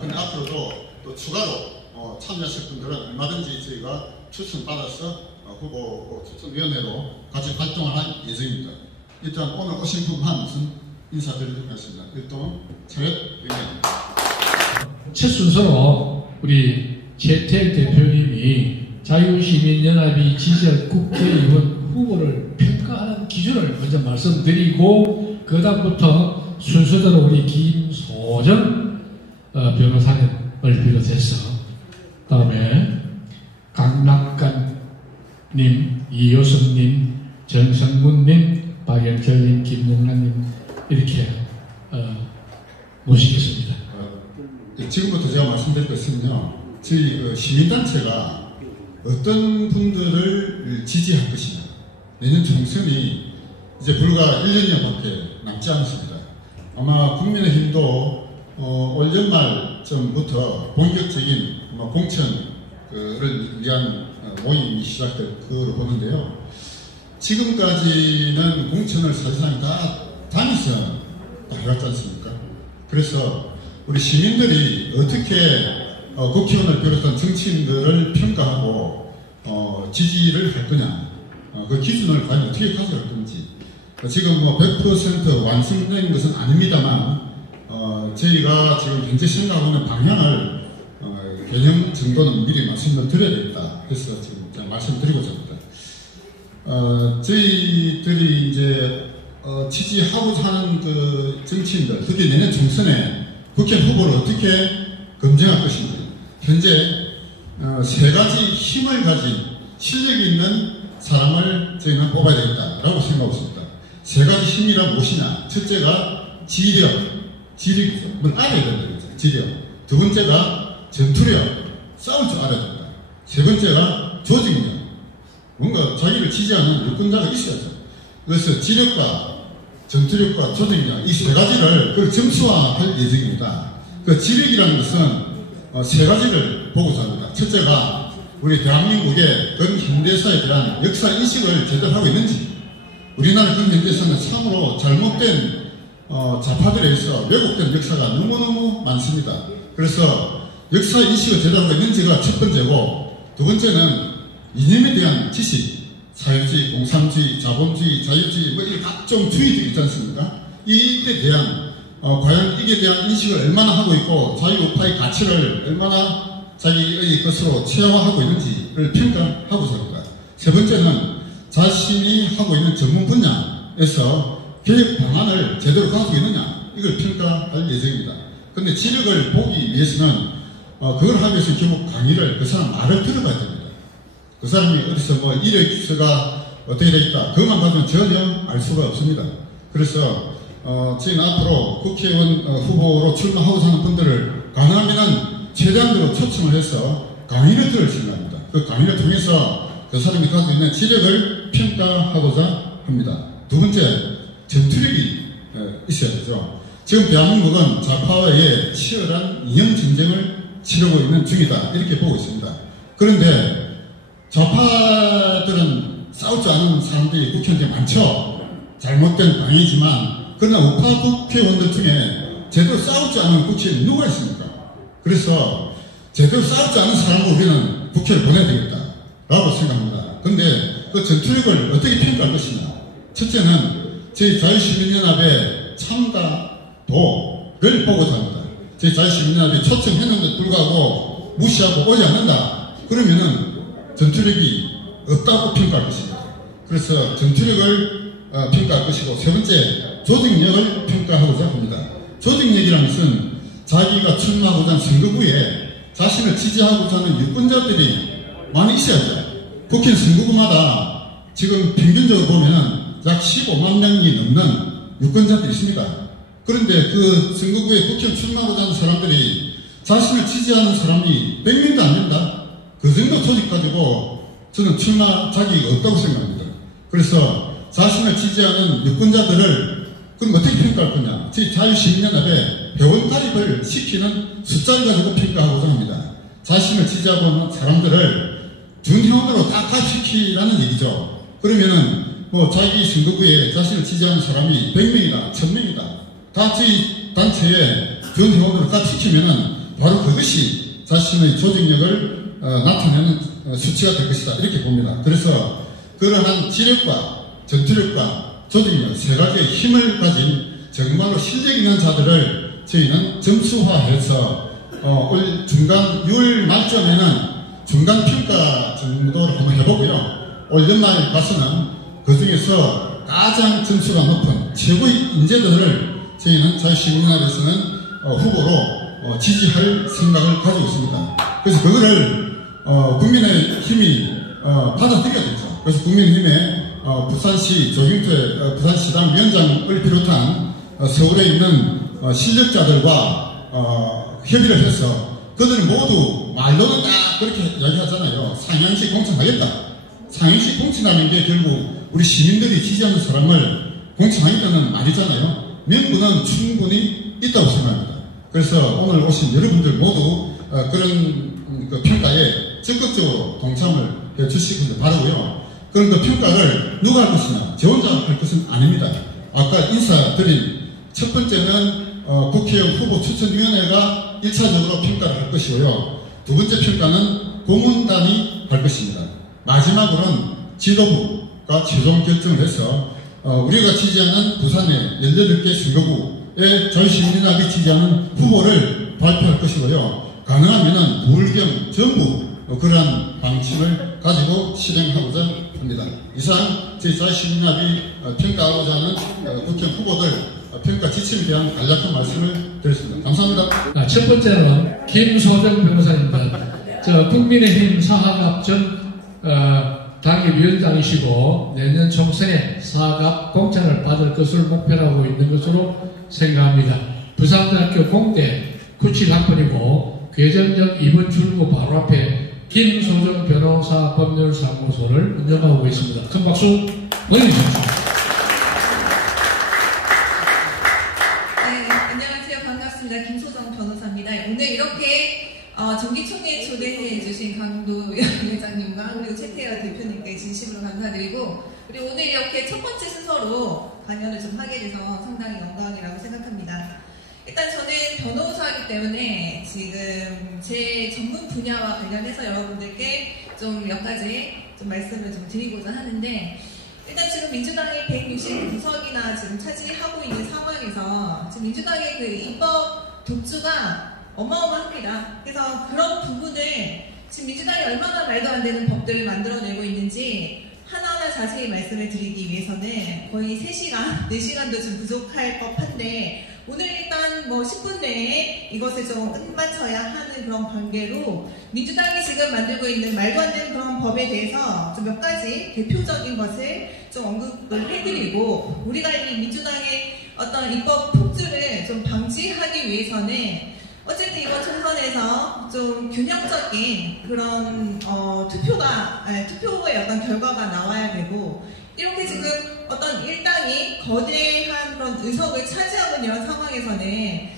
근데 앞으로도 또 추가로 참여하실 분들은 얼마든지 저희가 추천받아서 후보 추천위원회로 같이 활동을 할 예정입니다. 일단 오늘 오신 분만 무슨 인사드리도록 하겠습니다. 일동 차렷 의원. 첫 순서로 우리 최태일 대표님이 자유시민연합이 지지할 국회의원 후보를 평가하는 기준을 먼저 말씀드리고, 그 다음부터 순서대로 우리 김소정 변호사님을 비롯해서 다음에 강낙관님, 이효성님, 정성문님, 박영철님, 김용란님 이렇게 모시겠습니다. 지금부터 제가 말씀드릴 것은요, 저희 시민단체가 어떤 분들을 지지할 것이냐. 내년 총선이 이제 불과 1년여밖에 남지 않습니다. 아마 국민의힘도 올 연말쯤부터 본격적인 공천을 위한 모임이 시작될 거로 보는데요. 지금까지는 공천을 사실상 다 당에서 해왔지 않습니까? 그래서 우리 시민들이 어떻게 국회의원을 비롯한 정치인들을 평가하고 지지를 할 거냐, 그 기준을 과연 어떻게 가져갈 건지, 지금 100% 완성된 것은 아닙니다만 저희가 지금 현재 생각하는 방향을 개념 정도는 미리 말씀을 드려야 되겠다 해서 지금 말씀드리고자 합니다. 저희들이 이제 지지하고자 하는 그 정치인들, 특히 내년 총선에 국회의원 후보를 어떻게 검증할 것인지, 현재 세 가지 힘을 가진 실력 있는 사람을 저희는 뽑아야 되겠다라고 생각하고 있습니다. 세 가지 힘이란 무엇이냐? 첫째가 지력을 알아야 된다는 거죠. 지력. 두 번째가 전투력, 싸울 줄 알아야 된다. 세 번째가 조직력, 뭔가 자기를 지지하는 유권자가 있어야죠. 그래서 지력과 전투력과 조직력, 이 세 가지를 점수화할 예정입니다. 그 지력이라는 것은 세 가지를 보고자 합니다. 첫째가 우리 대한민국의 근현대사에 대한 역사인식을 제대로 하고 있는지. 우리나라 근현대사는 참으로 잘못된 좌파들에 의해서 왜곡된 역사가 너무너무 많습니다. 그래서 역사인식을 제대로 하고 있는지가 첫 번째고, 두 번째는 이념에 대한 지식, 사회주의, 공산주의, 자본주의, 자유주의, 이런 각종 주의들이 있지 않습니까? 이에 대한 과연 이에 대한 인식을 얼마나 하고 있고, 자유우파의 가치를 얼마나 자기의 것으로 체화하고 있는지를 평가하고자 합니다. 세 번째는 자신이 하고 있는 전문 분야에서 개혁 방안을 제대로 가지고 있느냐, 이걸 평가할 예정입니다. 그런데 지력을 보기 위해서는 그걸 하기 위해서 결국 강의를, 그 사람 말을 들어봐야 됩니다. 그 사람이 어디서 이력서가 어떻게 되어 있다, 그것만 가지고는 전혀 알 수가 없습니다. 그래서 저희는 앞으로 국회의원 후보로 출마하고자 하는 분들을 가능하면 최대한으로 초청을 해서 강의를 들을 생각입니다. 그 강의를 통해서 그 사람이 가지고 있는 지력을 평가하고자 합니다. 두 번째, 전투력이 있어야 되죠. 지금 대한민국은 좌파와의 치열한 이념 전쟁을 치르고 있는 중이다, 이렇게 보고 있습니다. 그런데 좌파들은 싸울 줄 아는 사람들이 국회의원에 많죠. 잘못된 방해지만 그러나 우파 국회의원들 중에 제대로 싸우지 않은 국회의원이 누가 있습니까? 그래서 제대로 싸우지 않은 사람을 우리는 국회를 보내야 되겠다 라고 생각합니다. 근데 그 전투력을 어떻게 평가할 것이냐. 첫째는 저희 자유시민연합의 참가도를 보고자 합니다. 저희 자유시민연합이 초청했는데도 불구하고 무시하고 오지 않는다. 그러면은 전투력이 없다고 평가할 것입니다. 그래서 전투력을 평가할 것이고, 세 번째 조직력을 평가하고자 합니다. 조직력이라는 것은 자기가 출마하고자 하는 선거구에 자신을 지지하고자 하는 유권자들이 많이 있어야죠. 국회 선거구마다 지금 평균적으로 보면은 약 15만 명이 넘는 유권자들이 있습니다. 그런데 그 선거구에 국회 출마하고자 하는 사람들이 자신을 지지하는 사람이 100명도 안 된다. 그 정도 조직 가지고 저는 출마 자격이 없다고 생각합니다. 그래서 자신을 지지하는 유권자들을 그럼 어떻게 평가할 거냐. 저희 자유시민연합에 회원 가입을 시키는 숫자를 가지고 평가하고자 합니다. 자신을 지지하고 있는 사람들을 준회원으로 다 가입시키라는 얘기죠. 그러면은 뭐 자기 선거구에 자신을 지지하는 사람이 100명이다, 1000명이다. 다 저희 단체에 준회원으로 가입시키면은 바로 그것이 자신의 조직력을 나타내는 수치가 될 것이다. 이렇게 봅니다. 그래서 그러한 지력과 전투력과 조직력 세 가지의 힘을 가진 정말로 실력 있는 자들을 저희는 점수화해서 올 중간 6월 말쯤에는 중간 평가 정도를 한번 해보고요. 올 연말 가서는 그 중에서 가장 점수가 높은 최고의 인재들을 저희는 자유시민연합에서는 후보로 지지할 생각을 가지고 있습니다. 그래서 그거를 국민의힘이 받아들여야 되죠. 그래서 국민의힘의 부산시 조경태 부산시당 위원장을 비롯한 서울에 있는 실력자들과 협의를 해서 그들은 모두 말로는 딱 그렇게 이야기하잖아요. 상향식 공천하겠다. 상향식 공천하는 게 결국 우리 시민들이 지지하는 사람을 공천하겠다는 말이잖아요. 명분은 충분히 있다고 생각합니다. 그래서 오늘 오신 여러분들 모두 그런 그 평가에 적극적으로 동참을 해 주시길 바라고요. 그런 그 평가를 누가 할 것이냐, 저 혼자 할 것은 아닙니다. 아까 인사드린 첫 번째는 국회의원 후보 추천위원회가 1차적으로 평가를 할 것이고요. 두 번째 평가는 고문단이 할 것입니다. 마지막으로는 지도부가 최종 결정을 해서 우리가 지지하는 부산의 18개 선거구에 자유시민연합이 지지하는 후보를 발표할 것이고요. 가능하면은 불경 전부 그러한 방침을 가지고 실행하고자 합니다. 이상 저희 자유시민연합이 평가하고자 하는 국회의원 후보들 평가 지침에 대한 간략한 말씀을 드렸습니다. 감사합니다. 첫 번째는 김소정 변호사입니다. 국민의힘 사학갑 전 당협위원장이시고 내년 총선에 사학갑 공천을 받을 것을 목표로 하고 있는 것으로 생각합니다. 부산대학교 공대 97학번이고 괴전역 2번 출구 바로 앞에 김소정 변호사 법률사무소를 운영하고 있습니다. 큰 박수 보내주십시오. 네, 안녕하세요. 반갑습니다. 김소정 변호사입니다. 오늘 이렇게 정기총회 초대해 주신 강도 회장님과 그리고 최태열 대표님께 진심으로 감사드리고, 그리고 오늘 이렇게 첫 번째 순서로 강연을 좀 하게 돼서 상당히 영광이라고 생각합니다. 일단 저는 변호사이기 때문에 지금 제 전문 분야와 관련해서 여러분들께 좀 몇 가지 좀 말씀을 좀 드리고자 하는데, 일단 지금 민주당이 169석이나 지금 차지하고 있는 상황에서 지금 민주당의 그 입법 독주가 어마어마합니다. 그래서 그런 부분을 지금 민주당이 얼마나 말도 안 되는 법들을 만들어내고 있는지 하나하나 자세히 말씀을 드리기 위해서는 거의 3시간, 4시간도 좀 부족할 법한데, 오늘 일단 뭐 10분 내에 이것을 좀 끝마쳐야 하는 그런 관계로 민주당이 지금 만들고 있는 말도 안 되는 그런 법에 대해서 좀 몇 가지 대표적인 것을 좀 언급을 해드리고, 우리가 이 민주당의 어떤 입법 폭주를 좀 방지하기 위해서는 어쨌든 이번 총선에서 좀 균형적인 그런 투표의 어떤 결과가 나와야 되고, 이렇게 지금 어떤 일당이 거대한 그런 의석을 차지하고 있는 이런 상황에서는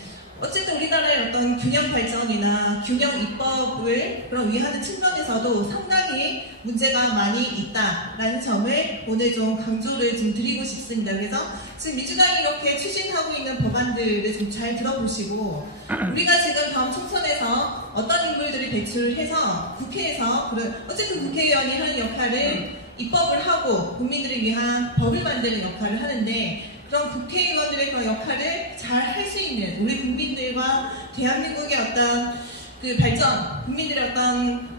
어쨌든 우리나라의 어떤 균형 발전이나 균형 입법을 그런 위하는 측면에서도 상당히 문제가 많이 있다라는 점을 오늘 좀 강조를 좀 드리고 싶습니다. 그래서 지금 민주당이 이렇게 추진하고 있는 법안들을 좀 잘 들어보시고 우리가 지금 다음 총선에서 어떤 인물들을 배출해서 국회에서 어쨌든 국회의원이 하는 역할을 입법을 하고 국민들을 위한 법을 만드는 역할을 하는데 그런 국회의원들의 그런 역할을 잘 할 수 있는 우리 국민들과 대한민국의 어떤 그 발전, 국민들의 어떤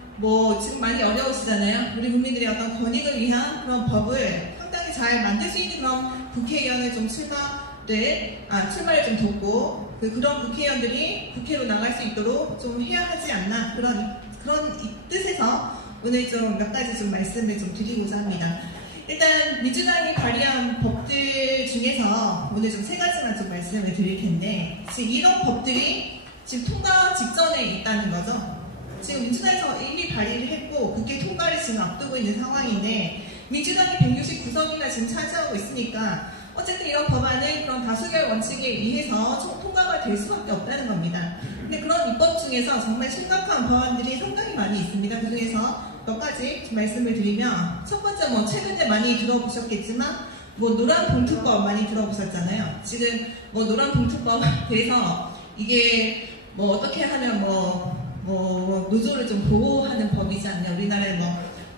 지금 많이 어려우시잖아요. 우리 국민들의 어떤 권익을 위한 그런 법을 상당히 잘 만들 수 있는 그런 국회의원을 좀 출마를 좀 돕고 그런 국회의원들이 국회로 나갈 수 있도록 좀 해야 하지 않나 그런 뜻에서 오늘 좀 몇 가지 좀 말씀을 좀 드리고자 합니다. 일단 민주당이 발의한 법들 중에서 오늘 좀 3가지만 좀 말씀을 드릴 텐데 지금 이런 법들이 지금 통과 직전에 있다는 거죠. 지금 민주당에서 이미 발의를 했고 국회 통과를 지금 앞두고 있는 상황인데 민주당이 169석이나 지금 차지하고 있으니까 어쨌든 이런 법안은 그런 다수결 원칙에 의해서 통과가 될 수밖에 없다는 겁니다. 근데 그런 입법 중에서 정말 심각한 법안들이 상당히 많이 있습니다. 그 중에서 몇 가지 말씀을 드리면 첫 번째 최근에 많이 들어보셨겠지만 노란 봉투법 많이 들어보셨잖아요. 지금 노란 봉투법에 대해서 이게 어떻게 하면 노조를 좀 보호하는 법이지 않냐. 우리나라의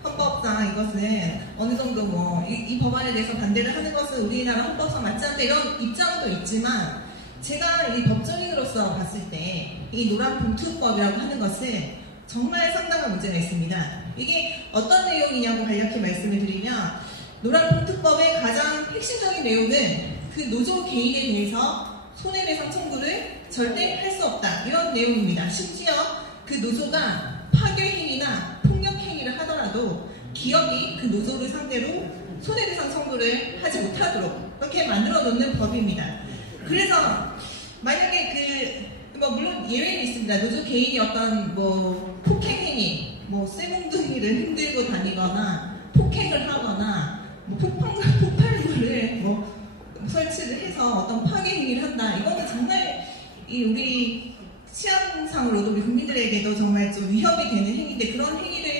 헌법상 이것은 어느 정도 이 법안에 대해서 반대를 하는 것은 우리나라 헌법상 맞지 않다 이런 입장도 있지만 제가 이 법조인으로서 봤을 때 이 노란 봉투법이라고 하는 것은 정말 상당한 문제가 있습니다. 이게 어떤 내용이냐고 간략히 말씀을 드리면 노란 봉투법의 가장 핵심적인 내용은 그 노조 개인에 대해서 손해배상 청구를 절대 할 수 없다 이런 내용입니다. 심지어 그 노조가 파괴행위나 폭력행위를 하더라도 기업이 그 노조를 상대로 손해배상 청구를 하지 못하도록 그렇게 만들어 놓는 법입니다. 그래서 만약에 물론 예외는 있습니다. 노조 개인이 어떤 폭행행위, 쇠몽둥이를 흔들고 다니거나 폭행을 하거나 폭발물을 설치를 해서 어떤 파괴행위를 한다. 이거는 정말 우리 치안상으로도 우리 국민들에게도 정말 좀 위협이 되는 행위인데 그런 행위를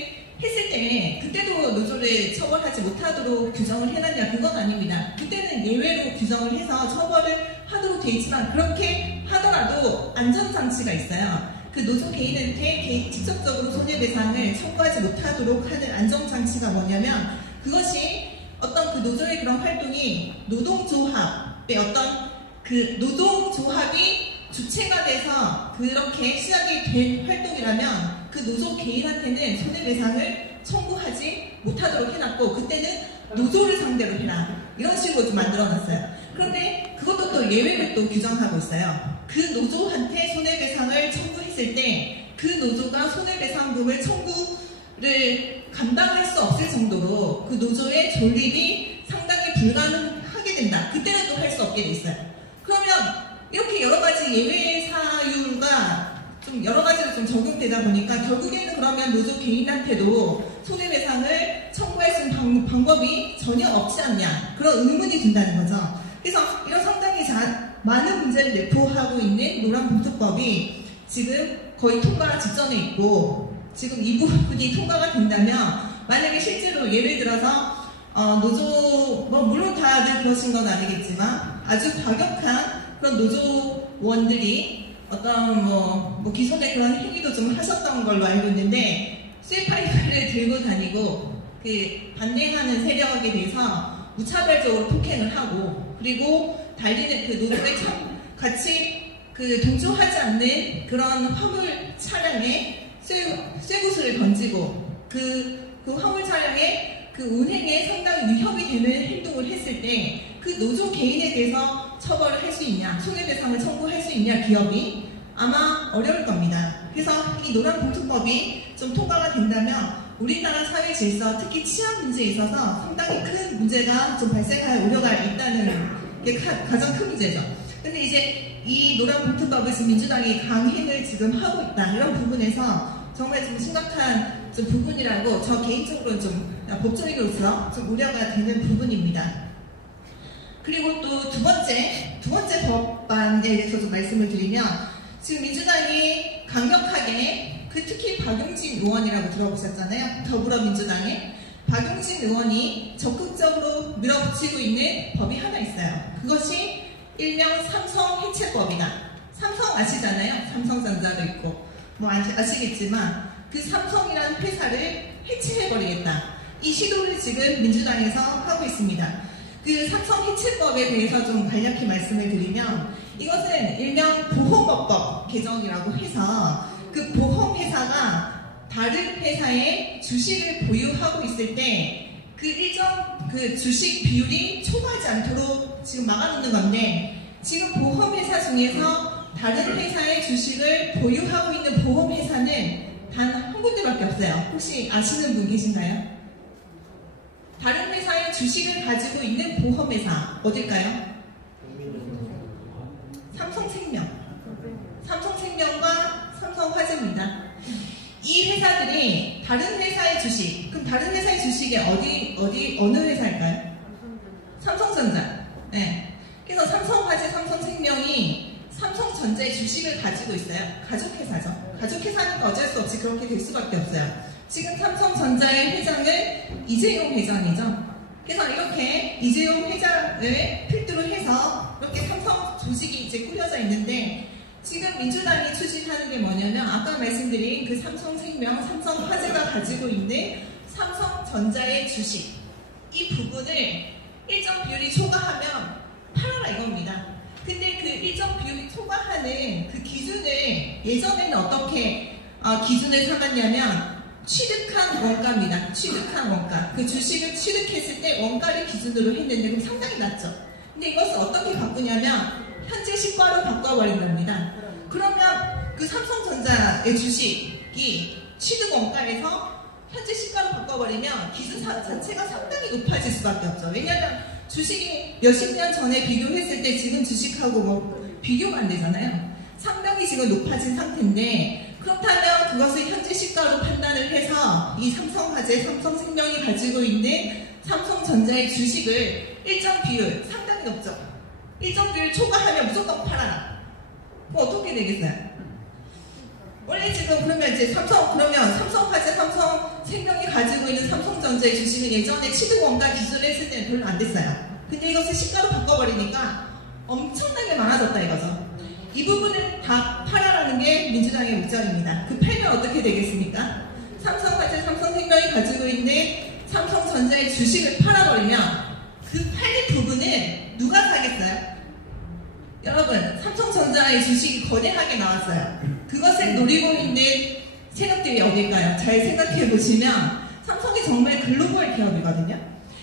했을 때 그때도 노조를 처벌하지 못하도록 규정을 해놨냐 그건 아닙니다. 그때는 예외로 규정을 해서 처벌을 하도록 돼 있지만 그렇게 하더라도 안전장치가 있어요. 그 노조 개인한테 직접적으로 손해배상을 청구하지 못하도록 하는 안전장치가 뭐냐면 그것이 어떤 그 노조의 그런 활동이 노동조합의 어떤 그 노동조합이 주체가 돼서 그렇게 시작이 된 활동이라면 그 노조 개인한테는 손해배상을 청구하지 못하도록 해놨고 그때는 노조를 상대로 해라 이런 식으로 좀 만들어놨어요. 그런데 그것도 또 예외를 또 규정하고 있어요. 그 노조한테 손해배상을 청구했을 때 그 노조가 손해배상금을 청구를 감당할 수 없을 정도로 그 노조의 존립이 상당히 불가능하게 된다. 그때는 또 할 수 없게 돼 있어요. 그러면 이렇게 여러 가지 예외 사유가 좀 여러 가지로 좀 적용되다 보니까 결국에는 그러면 노조 개인한테도 손해배상을 청구할 수 있는 방법이 전혀 없지 않냐 그런 의문이 든다는 거죠. 그래서 이런 상당히 많은 문제를 내포하고 있는 노란 봉투법이 지금 거의 통과 직전에 있고 지금 이 부분이 통과가 된다면 만약에 실제로 예를 들어서 노조 물론 다들 그러신 건 아니겠지만 아주 과격한 그런 노조원들이 어떤 기존에 그런 행위도 좀 하셨던 걸로 알고 있는데 쇠파이프를 들고 다니고 그 반대하는 세력에 대해서 무차별적으로 폭행을 하고 그리고 달리는 그 노조에 같이 그 동조하지 않는 그런 화물 차량에 쇠구슬을 던지고 그 화물 차량에 그 운행에 상당히 위협이 되는 행동을 했을 때 그 노조 개인에 대해서 처벌을 할 수 있냐, 손해배상을 청구할 수 있냐 기업이 아마 어려울 겁니다. 그래서 이 노란 봉투법이 좀 통과가 된다면 우리나라 사회 질서, 특히 치안 문제에 있어서 상당히 큰 문제가 좀 발생할 우려가 있다는 게 가장 큰 문제죠. 근데 이제 이 노란 봉투법을 지금 민주당이 강행을 지금 하고 있다. 이런 부분에서 정말 좀 심각한 좀 부분이라고 저 개인적으로 좀 법조인으로서 좀 우려가 되는 부분입니다. 그리고 또 두 번째 법안에 대해서 좀 말씀을 드리면, 지금 민주당이 강력하게 특히 박용진 의원이라고 들어보셨잖아요. 더불어민주당의 박용진 의원이 적극적으로 밀어붙이고 있는 법이 하나 있어요. 그것이 일명 삼성 해체법이다. 삼성 아시잖아요. 삼성전자도 있고 뭐 아시겠지만 그 삼성이라는 회사를 해체해버리겠다. 이 시도를 지금 민주당에서 하고 있습니다. 그 삼성 해체법에 대해서 좀 간략히 말씀을 드리면, 이것은 일명 보험업법 개정이라고 해서 그 보험회사가 다른 회사의 주식을 보유하고 있을 때 그 일정 그 주식 비율이 초과하지 않도록 지금 막아놓는 건데, 지금 보험회사 중에서 다른 회사의 주식을 보유하고 있는 보험회사는 단 한 군데밖에 없어요. 혹시 아시는 분 계신가요? 다른 회사의 주식을 가지고 있는 보험회사 어딜까요? 삼성생명과 삼성화재입니다. 이 회사들이 다른 회사의 주식, 그럼 다른 회사의 주식이 어느 회사일까요? 삼성전자. 네. 그래서 삼성화재, 삼성생명이 삼성전자의 주식을 가지고 있어요. 가족회사죠. 가족회사니까 어쩔 수 없이 그렇게 될 수밖에 없어요. 지금 삼성전자의 회장은 이재용 회장이죠. 그래서 이렇게 이재용 회장을 필두로 해서 이렇게 삼성 조직이 이제 꾸려져 있는데, 지금 민주당이 추진하는 게 뭐냐면, 아까 말씀드린 그 삼성생명, 삼성화재가 가지고 있는 삼성전자의 주식, 이 부분을 일정 비율이 초과하면 팔아라 이겁니다. 근데 그 일정 비율이 초과하는 그 기준을 예전에는 어떻게 기준을 삼았냐면, 취득한 원가입니다. 취득한 원가. 그 주식을 취득했을 때 원가를 기준으로 했는데 그럼 상당히 낮죠. 근데 이것을 어떻게 바꾸냐면 현재 시가로 바꿔버린 겁니다. 그러면 그 삼성전자의 주식이 취득 원가에서 현재 시가로 바꿔버리면 기준 자체가 상당히 높아질 수밖에 없죠. 왜냐하면 주식이 몇십 년 전에 비교했을 때 지금 주식하고 뭐 비교가 안 되잖아요. 상당히 지금 높아진 상태인데, 그렇다면 그것을 현재 시가로 판단을 해서 이 삼성화재, 삼성생명이 가지고 있는 삼성전자의 주식을 일정 비율, 상당히 높죠. 일정 비율 초과하면 무조건 팔아라. 그럼 어떻게 되겠어요? 원래 지금 그러면 이제 삼성화재, 삼성생명이 가지고 있는 삼성전자의 주식은 예전에 취득 원가 기준을 했을 때는 별로 안 됐어요. 근데 이것을 시가로 바꿔버리니까 엄청나게 많아졌다 이거죠. 이 부분을 다 팔아라는 게 민주당의 목적입니다. 그 팔면 어떻게 되겠습니까? 삼성화재, 삼성생명이 가지고 있는 삼성전자의 주식을 팔아버리면 그 팔린 부분은 누가 사겠어요? 여러분, 삼성전자의 주식이 거대하게 나왔어요. 그것을 노리고 있는 세력들이 어딜까요? 잘 생각해 보시면 삼성이 정말 글로벌 기업이거든요.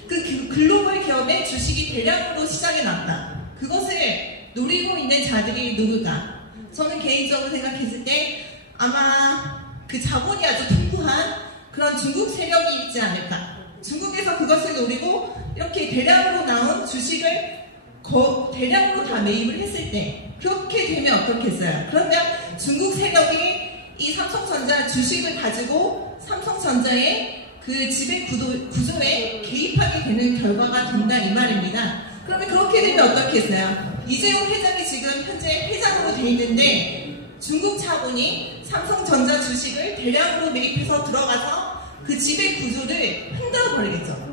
그 글로벌 기업의 주식이 대량으로 시장에 났다. 그것을 노리고 있는 자들이 누굴까? 저는 개인적으로 생각했을 때 아마 그 자본이 아주 풍부한 그런 중국 세력이 있지 않을까. 중국에서 그것을 노리고 이렇게 대량으로 나온 주식을 대량으로 다 매입을 했을 때, 그렇게 되면 어떻겠어요? 그러면 중국 세력이 이 삼성전자 주식을 가지고 삼성전자의 그 지배 구조에 개입하게 되는 결과가 된다 이 말입니다. 그러면 그렇게 되면 어떻겠어요? 이재용 회장이 지금 현재 회장으로 돼 있는데 중국 자본이 삼성전자 주식을 대량으로 매입해서 들어가서 그 지배 구조를 흔들어 버리겠죠.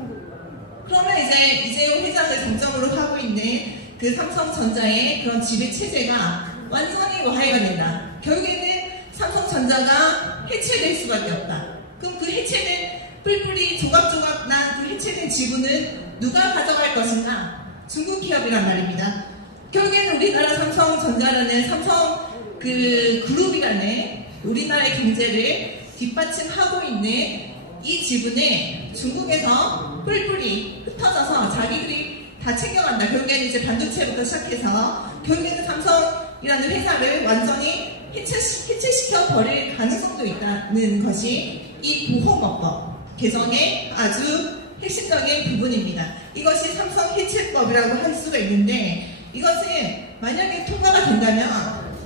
그러면 이제 이재용 회장을 정점으로 하고 있는 그 삼성전자의 그런 지배 체제가 완전히 와해가 된다. 결국에는 삼성전자가 해체될 수밖에 없다. 그럼 그 해체된 뿔뿔이 조각조각 난 그 해체된 지분은 누가 가져갈 것인가? 중국 기업이란 말입니다. 결국에는 우리나라 삼성전자라는 삼성 그 그룹이라는 우리나라의 경제를 뒷받침하고 있는 이 지분에 중국에서 뿔뿔이 흩어져서 자기들이 다 챙겨간다. 결국에는 이제 반도체부터 시작해서 결국에는 삼성이라는 회사를 완전히 해체시켜 버릴 가능성도 있다는 것이 이 보험업법 개정의 아주 핵심적인 부분입니다. 이것이 삼성 해체법이라고 할 수가 있는데, 이것은 만약에 통과가 된다면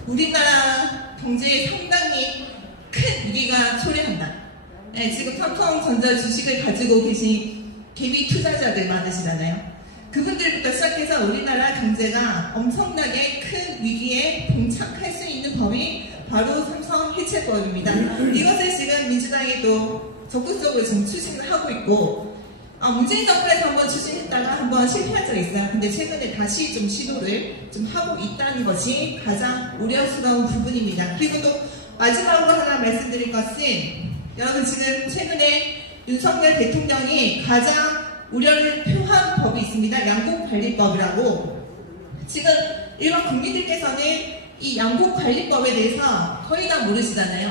우리나라 경제에 상당히 큰 위기가 초래한다. 네, 지금 삼성전자 주식을 가지고 계신 개미 투자자들 많으시잖아요. 그분들부터 시작해서 우리나라 경제가 엄청나게 큰 위기에 봉착할 수 있는 법이 바로 삼성 해체법입니다. 이것을 지금 민주당이 또 적극적으로 지금 추진을 하고 있고, 문재인 정부에서 한번 추진했다가 한번 실패한 적이 있어요. 근데 최근에 다시 좀 시도를 좀 하고 있다는 것이 가장 우려스러운 부분입니다. 그리고 또 마지막으로 하나 말씀드릴 것은, 여러분 지금 최근에 윤석열 대통령이 가장 우려를 표한 법이 있습니다. 양곡관리법이라고. 지금 일반 국민들께서는 이 양곡관리법에 대해서 거의 다 모르시잖아요.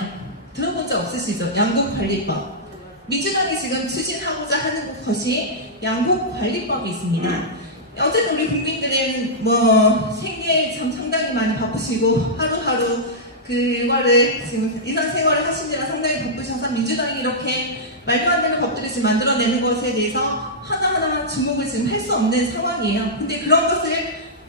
들어본 적 없으시죠? 양곡관리법. 민주당이 지금 추진하고자 하는 것이 양곡관리법이 있습니다. 어쨌든 우리 국민들은 생계에 참 상당히 많이 바쁘시고 하루하루 그 일과를 지금 일상생활을 하시느라 상당히 바쁘셔서 민주당이 이렇게 말도 안 되는 법들을 지금 만들어내는 것에 대해서 하나하나 주목을 지금 할 수 없는 상황이에요. 근데 그런 것을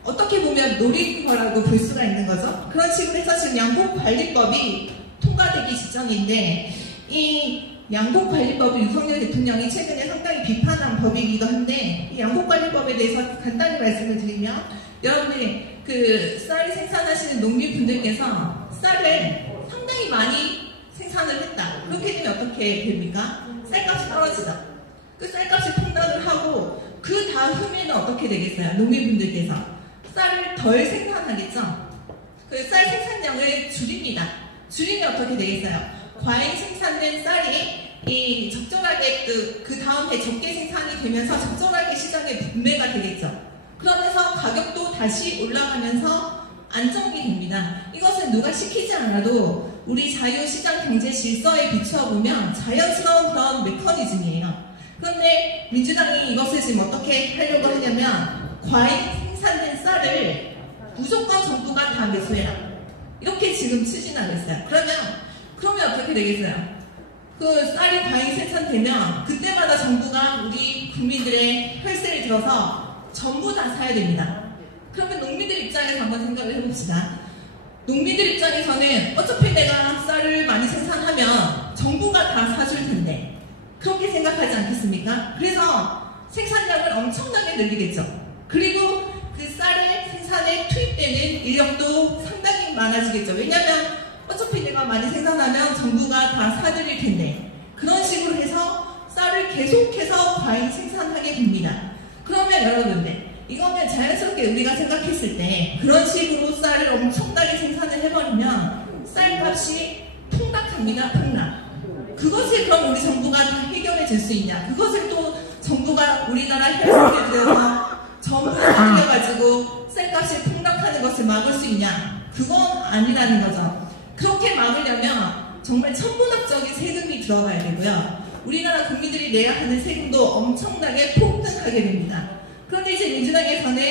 어떻게 보면 노리는 거라고 볼 수가 있는 거죠. 그런 식으로 해서 지금 양곡관리법이 통과되기 직전인데, 이 양곡관리법을 윤석열 대통령이 최근에 상당히 비판한 법이기도 한데, 이 양곡관리법에 대해서 간단히 말씀을 드리면, 여러분들이 그 쌀 생산하시는 농민분들께서 쌀을 상당히 많이 생산을 했다. 그렇게 되면 어떻게 됩니까? 쌀값이 떨어지죠. 그 쌀값이 폭락을 하고 그 다음에는 어떻게 되겠어요? 농민분들께서 쌀을 덜 생산하겠죠. 그 쌀 생산량을 줄입니다. 줄이면 어떻게 되겠어요? 과잉 생산된 쌀이 적절하게 그 다음 해 적게 생산이 되면서 적절하게 시장에 분배가 되겠죠. 그러면서 가격도 다시 올라가면서 안정이 됩니다. 이것은 누가 시키지 않아도 우리 자유시장 경제 질서에 비추어보면 자연스러운 그런 메커니즘이에요. 그런데 민주당이 이것을 지금 어떻게 하려고 하냐면, 과잉 생산된 쌀을 무조건 정부가 다 매수해라, 이렇게 지금 추진하고 있어요. 그러면 어떻게 되겠어요? 그 쌀이 과잉 생산되면 그때마다 정부가 우리 국민들의 혈세를 들어서 전부 다 사야 됩니다. 그러면 농민들 입장에서 한번 생각을 해봅시다. 농민들 입장에서는 어차피 내가 쌀을 많이 생산하면 정부가 다 사줄 텐데, 그렇게 생각하지 않겠습니까? 그래서 생산량을 엄청나게 늘리겠죠. 그리고 그 쌀의 생산에 투입되는 인력도 상당히 많아지겠죠. 왜냐하면 어차피 내가 많이 생산하면 정부가 다 사드릴 텐데, 그런 식으로 해서 쌀을 계속해서 과잉 생산하게 됩니다. 그러면 여러분들, 이거는 자연스럽게 우리가 생각했을 때 그런 식으로 쌀을 엄청나게 생산을 해버리면 쌀값이 폭락합니다. 폭락. 그것을 그럼 우리 정부가 다 해결해 줄 수 있냐? 그것을 또 정부가 우리나라 혈세를 들여서 전부 다 들여가지고 쌀값이 폭락하는 것을 막을 수 있냐? 그건 아니라는 거죠. 그렇게 막으려면 정말 천문학적인 세금이 들어가야 되고요. 우리나라 국민들이 내야 하는 세금도 엄청나게 폭등하게 됩니다. 그런데 이제 민주당에서는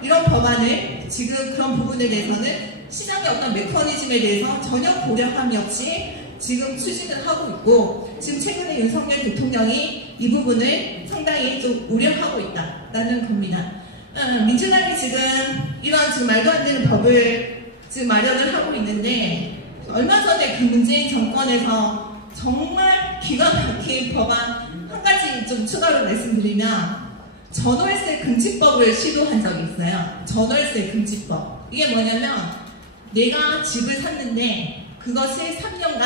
이런 법안을, 지금 그런 부분에 대해서는 시장의 어떤 메커니즘에 대해서 전혀 고려함이 없이 지금 추진을 하고 있고, 지금 최근에 윤석열 대통령이 이 부분을 상당히 좀 우려하고 있다라는 겁니다. 민주당이 지금 이런 지금 말도 안 되는 법을 지금 마련을 하고 있는데, 얼마 전에 그 문재인 정권에서 정말 기가 막힌 법안 한 가지 좀 추가로 말씀드리면, 전월세 금지법을 시도한 적이 있어요. 전월세 금지법. 이게 뭐냐면, 내가 집을 샀는데 그것을 3년간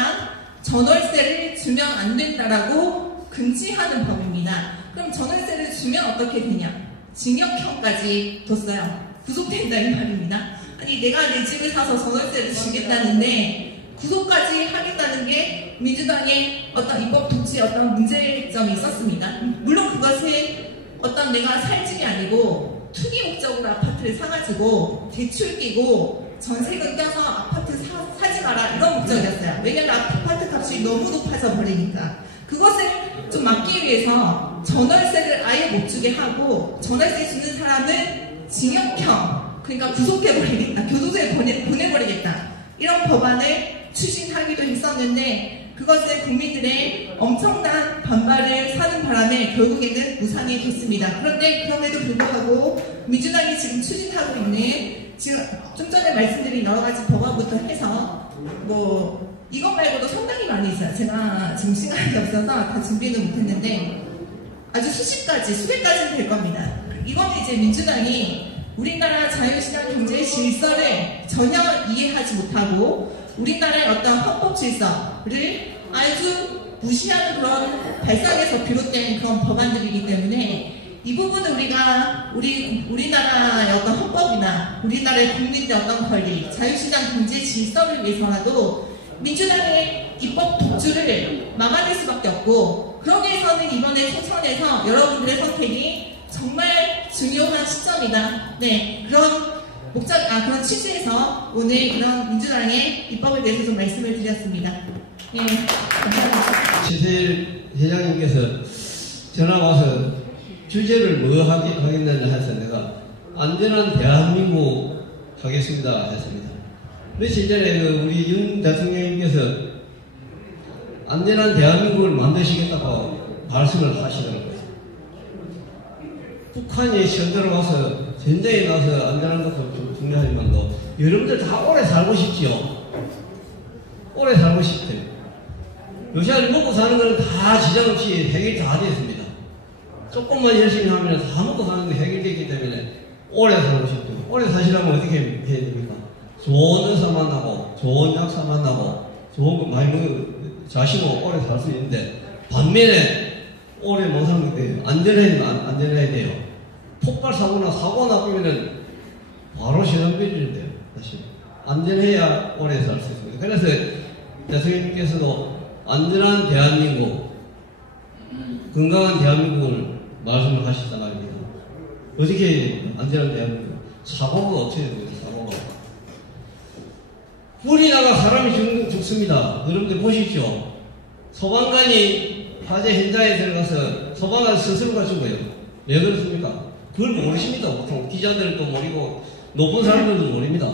전월세를 주면 안 된다라고 금지하는 법입니다. 그럼 전월세를 주면 어떻게 되냐? 징역형까지 뒀어요. 구속된다는 말입니다. 아니, 내가 내 집을 사서 전월세를 주겠다는데 구속까지 하겠다는 게 민주당의 어떤 입법 독지의 어떤 문제점이 있었습니다. 물론 그것은 어떤 내가 살 집이 아니고 투기 목적으로 아파트를 사가지고 대출 끼고 전세금 껴서 아파트 사지 마라, 이런 목적이었어요. 왜냐면 아파트 값이 너무 높아져 버리니까. 그것을 좀 막기 위해서 전월세를 아예 못 주게 하고, 전월세 주는 사람은 징역형, 그러니까 구속해버리겠다, 교도소에 보내버리겠다, 이런 법안을 추진하기도 했었는데, 그것은 국민들의 엄청난 반발을 사는 바람에 결국에는 무산이 됐습니다. 그런데 그럼에도 불구하고 민주당이 지금 추진하고 있는, 지금 좀 전에 말씀드린 여러 가지 법안부터 해서 이것 말고도 상당히 많이 있어요. 제가 지금 시간이 없어서 다 준비는 못했는데 아주 수십 가지, 수백 가지는 될 겁니다. 이거는 이제 민주당이 우리나라 자유시장 경제의 질서를 전혀 이해하지 못하고 우리나라의 어떤 헌법 질서를 아주 무시하는 그런 발상에서 비롯된 그런 법안들이기 때문에 이 부분은 우리나라의 어떤 헌법이나 우리나라의 국민들의 어떤 권리, 자유시장 경제 질서를 위해서라도 민주당의 입법 독주를 막아낼 수밖에 없고, 그러기 위해서는 이번에 총선에서 여러분들의 선택이 정말 중요한 시점이다. 네, 그런 그런 취지에서 오늘 이런 민주당의 입법에 대해서 좀 말씀을 드렸습니다. 예, 감사합니다. 최세일 회장님께서 전화 와서 주제를 뭐 하겠느냐 해서 내가 안전한 대한민국 하겠습니다 했습니다. 며칠 전에 우리 윤 대통령님께서 안전한 대한민국을 만드시겠다고 말씀을 하시더라고요. 북한이 쳐들어와서 전쟁에 나서 안전한 것도 좀 중요하지만도 여러분들 다 오래 살고 싶지요. 오래 살고 싶대요. 요새 먹고 사는 건 다 지장 없이 해결 다 됐습니다. 조금만 열심히 하면 다 먹고 사는 게 해결되기 때문에 오래 살고 싶대요. 오래 사시려면 어떻게 해야 됩니까? 좋은 의사 만나고, 좋은 약사 만나고, 좋은 거 많이 먹고, 자식은 오래 살 수 있는데, 반면에 오래 못 사는 게 돼요. 안전해야 돼요. 폭발 사고나 사고 나면은 바로 시간표준이 돼요. 사실. 안전해야 오래 살 수 있습니다. 그래서 대통령님께서도 안전한 대한민국, 건강한 대한민국을 말씀을 하셨단 말입니다. 어떻게 안전한 대한민국? 사고가 어떻게 돼요? 사고가. 불이 나가 사람이 죽습니다. 여러분들 보십시오. 소방관이 화재 현장에 들어가서 소방관 스스로가 죽어요. 왜 그렇습니까? 그걸 모르십니다. 보통 기자들도 모르고 높은 사람들도 모릅니다.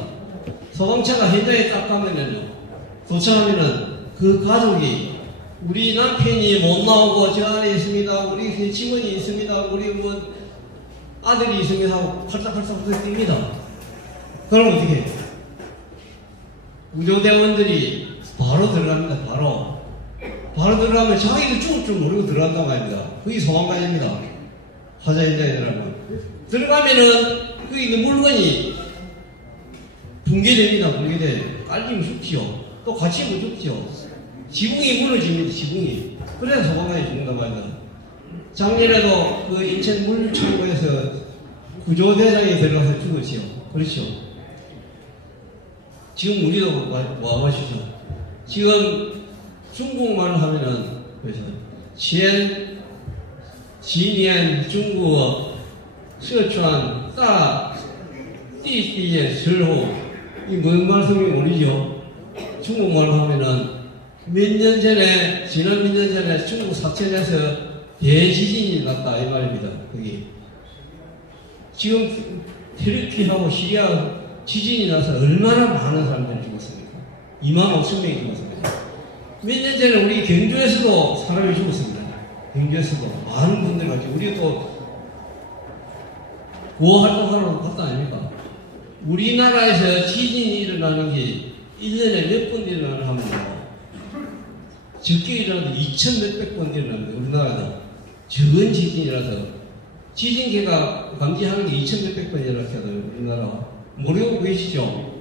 소방차가 현장에 딱 가면은요, 도착하면은 그 가족이 우리 남편이 못 나오고 저 안에 있습니다. 우리 직원이 있습니다. 우리 아들이 있습니다 하고 팔딱팔딱 뜁니다. 그럼 어떻게 해요? 구조대원들이 바로 들어갑니다. 바로 들어가면 자기도 죽을 줄 모르고 들어간단 말입니다. 그게 소방관입니다. 화재 현장에 들어가면은 그 물건이 붕괴됩니다. 깔리면 죽지요. 또 같이 못 죽지요. 지붕이 무너집니다. 지붕이. 그래서 소방관이 죽는단 말입니다. 작년에도 그 인천 물창고에서 구조대장이 들어가서 죽었지요. 그렇죠. 지금 우리도 와보시죠. 지금 중국말을 하면은, 그래서, 지니안 중국어, 서川, 따, 띠띠의 절호, 이 뭔 말씀이 모르죠? 중국말을 하면은, 지난 몇 년 전에 중국 사천에서 대지진이 났다, 이 말입니다. 거기. 지금, 터키하고 시리아 지진이 나서 얼마나 많은 사람들이 죽었습니까? 2만 5천 명이 죽었습니다. 몇 년 전에 우리 경주에서도 사람이 죽었습니다. 경주에서도 많은 분들 같이 우리 또 구호활동하러 갔다 아닙니까? 우리나라에서 지진이 일어나는 게 1년에 몇 번 일어나는 하면요, 적게 일어나도 2,000 몇백 번 일어납니다. 우리나라도 적은 지진이라서 지진계가 감지하는 게 2,000 몇백 번 일어나게 하더라고요. 우리나라 모르고 계시죠?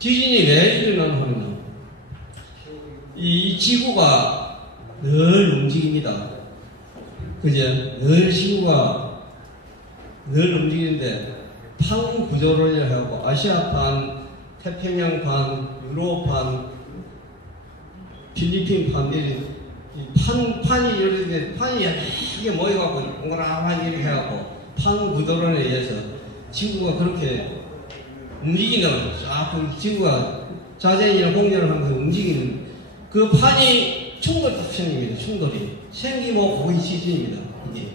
지진이 왜 일어나는 하면요, 이 지구가 늘 움직입니다. 그죠? 늘 지구가 늘 움직이는데 판 구조를 하고 아시아판, 태평양판, 유로판, 필리핀 판들이 판이 이렇게 판이 이게 모여갖고 동그랗게 이렇게 해갖고 판 구조론에 의해서 지구가 그렇게 움직이는 거죠. 자꾸 지구가 자전이나 공전을 하면서 움직이는 그 판이 충돌입니다. 충돌이 생기면 거의 지진입니다. 이게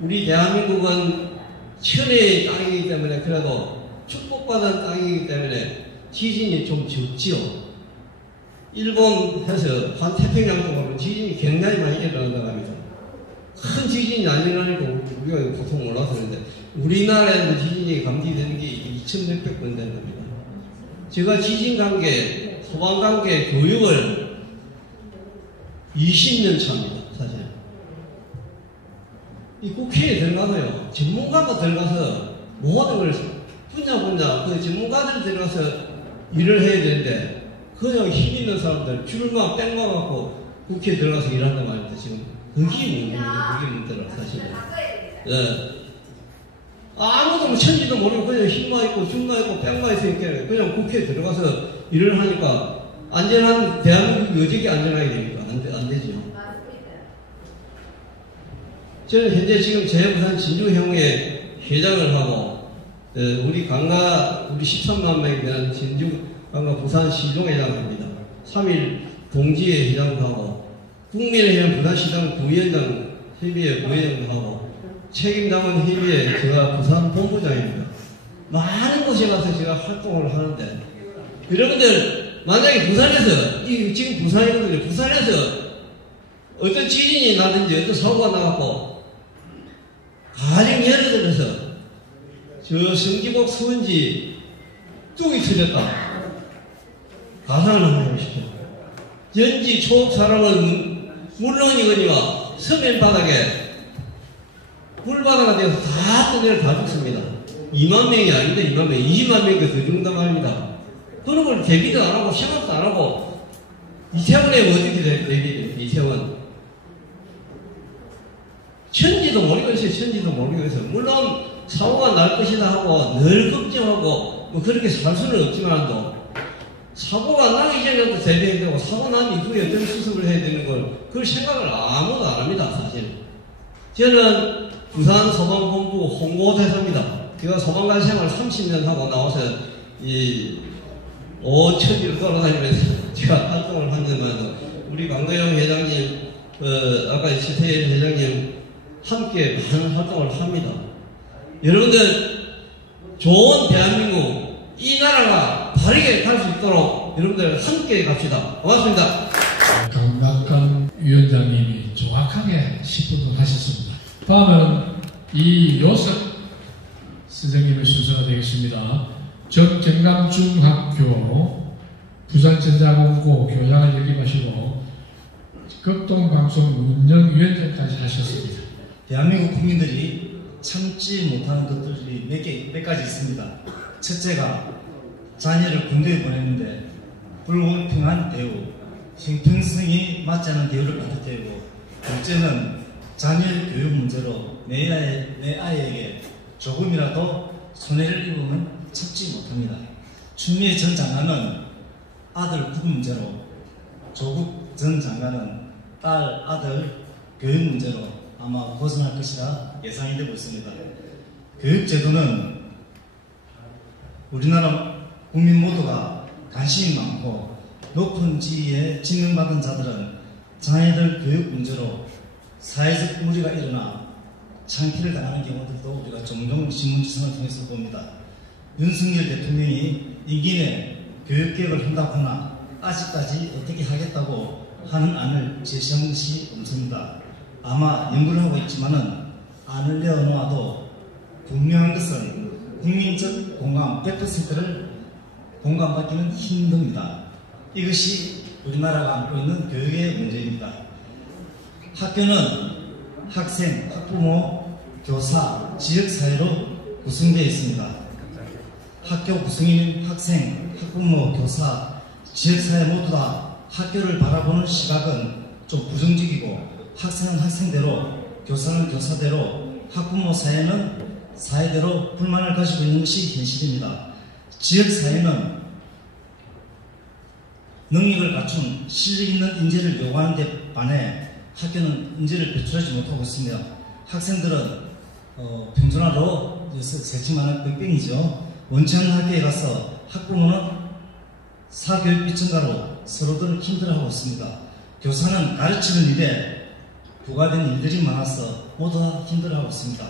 우리 대한민국은 천혜의 땅이기 때문에 그래도 축복받은 땅이기 때문에 지진이 좀 적지요. 일본에서 반태평양 쪽으로 지진이 굉장히 많이 일어난다고 합니다. 큰 지진이 안 일어나니까 우리가 보통 몰라서 그런데 우리나라에서 지진이 감지되는 게 2,000 몇백 번 된답니다. 제가 지진관계, 소방관계 교육을 20년 차입니다. 사실 이 국회에 들어가서요, 전문가가 들어가서 모든 걸 분야 그 전문가들이 들어가서 일을 해야 되는데 그냥 힘 있는 사람들 줄만 뺑만 갖고 국회에 들어가서 일한단 말입니다. 지금 그게 문제라 사실은. 예. 아무도 뭐 천지도 모르고 그냥 힘만 있고 줄만 있고 뺑만 있으니까 그냥 국회에 들어가서 일을 하니까 안전한 대한민국 여직이 안전하게 되니까 안 되죠. 저는 현재 지금 제부산 진주형의 회장을 하고 우리 13만 명에 대한 진주 강가 부산 시종회장을 합니다. 3일 동지회 회장도 하고 국민의힘 부산시당 부위원장 협의회 부위원장도 하고 책임당원 협의회 제가 부산 본부장입니다. 많은 곳에 가서 제가 활동을 하는데 여러분들 만약에 부산에서 지금 부산이거든요. 부산에서 어떤 지진이 나든지 어떤 사고가 나갖고 가령 예를 들어서 저 성지복 수원지 뚝이 터졌다. 가상을 한번 해보십시오. 연지 초업 사람은 물론이거니와 서면 바닥에 물바다가 되어서 다 뜯어내려 다 죽습니다. 2만 명이 아닌데 2만 명, 20만 명이 더 죽는단 말입니다. 그런 걸 대비도 안 하고 생각도 안 하고 이태원에 어떻게 되겠어요? 이태원 천지도 모르고 있어요. 천지도 모르고 있어요. 물론 사고가 날 것이다 하고 늘 걱정하고 뭐 그렇게 살 수는 없지만도 사고가 나기 전에도 대비해야 되고 사고 난 이후에 어떤 수습을 해야 되는 걸 그걸 생각을 아무도 안 합니다. 사실 저는 부산 소방본부 홍보대사입니다. 제가 소방관 생활 30년 하고 나와서 이 5천지를 돌아다니면서 제가 활동을 하는데만 우리 강도영 회장님, 아까 최태일 회장님 함께 많은 활동을 합니다. 여러분들 좋은 대한민국 이 나라가 바르게 갈 수 있도록 여러분들 함께 갑시다. 고맙습니다. 강낙관 위원장님이 정확하게 10분 하셨습니다. 다음은 이요섭 선생님의 순서가 되겠습니다. 정경감중학교 부산전자공고 교장을 역임하시고 극동방송 운영위원장까지 하셨습니다. 대한민국 국민들이 참지 못하는 것들이 몇 가지 있습니다. 첫째가 자녀를 군대에 보냈는데 불공평한 대우, 형평성이 맞지 않은 대우를 받을 때이고, 둘째는 자녀 교육 문제로 내 아이에게 조금이라도 손해를 입으면 참지 못합니다. 추미애 전 장관은 아들 구금 문제로, 조국 전 장관은 딸, 아들 교육 문제로 아마 고생할 것이라 예상이 되고 있습니다. 교육제도는 우리나라 국민 모두가 관심이 많고 높은 지위에 지명받은 자들은 자녀들 교육 문제로 사회적 무리가 일어나 창피를 당하는 경우들도 우리가 종종 신문지상을 통해서 봅니다. 윤석열 대통령이 임기 내 교육개혁을 한다고 하나 아직까지 어떻게 하겠다고 하는 안을 제시한 것이 없습니다. 아마 연구를 하고 있지만은 안을 내어놓아도 분명한 것은 국민적 공감 100%를 공감받기는 힘듭니다. 이것이 우리나라가 안고 있는 교육의 문제입니다. 학교는 학생, 학부모, 교사, 지역사회로 구성되어 있습니다. 학교 구성인 학생, 학부모, 교사, 지역사회 모두 다 학교를 바라보는 시각은 좀 부정적이고, 학생은 학생대로, 교사는 교사대로, 학부모 사회는 사회대로 불만을 가지고 있는 것이 현실입니다. 지역사회는 능력을 갖춘 실력 있는 인재를 요구하는 데 반해 학교는 인재를 배출하지 못하고 있습니다. 학생들은 평준화로 세침하는 뺑뺑이죠. 원치 않는 학교에 가서 학부모는 사교육비 증가로 서로들 힘들어하고 있습니다. 교사는 가르치는 일에 부과된 일들이 많아서 모두 다 힘들어하고 있습니다.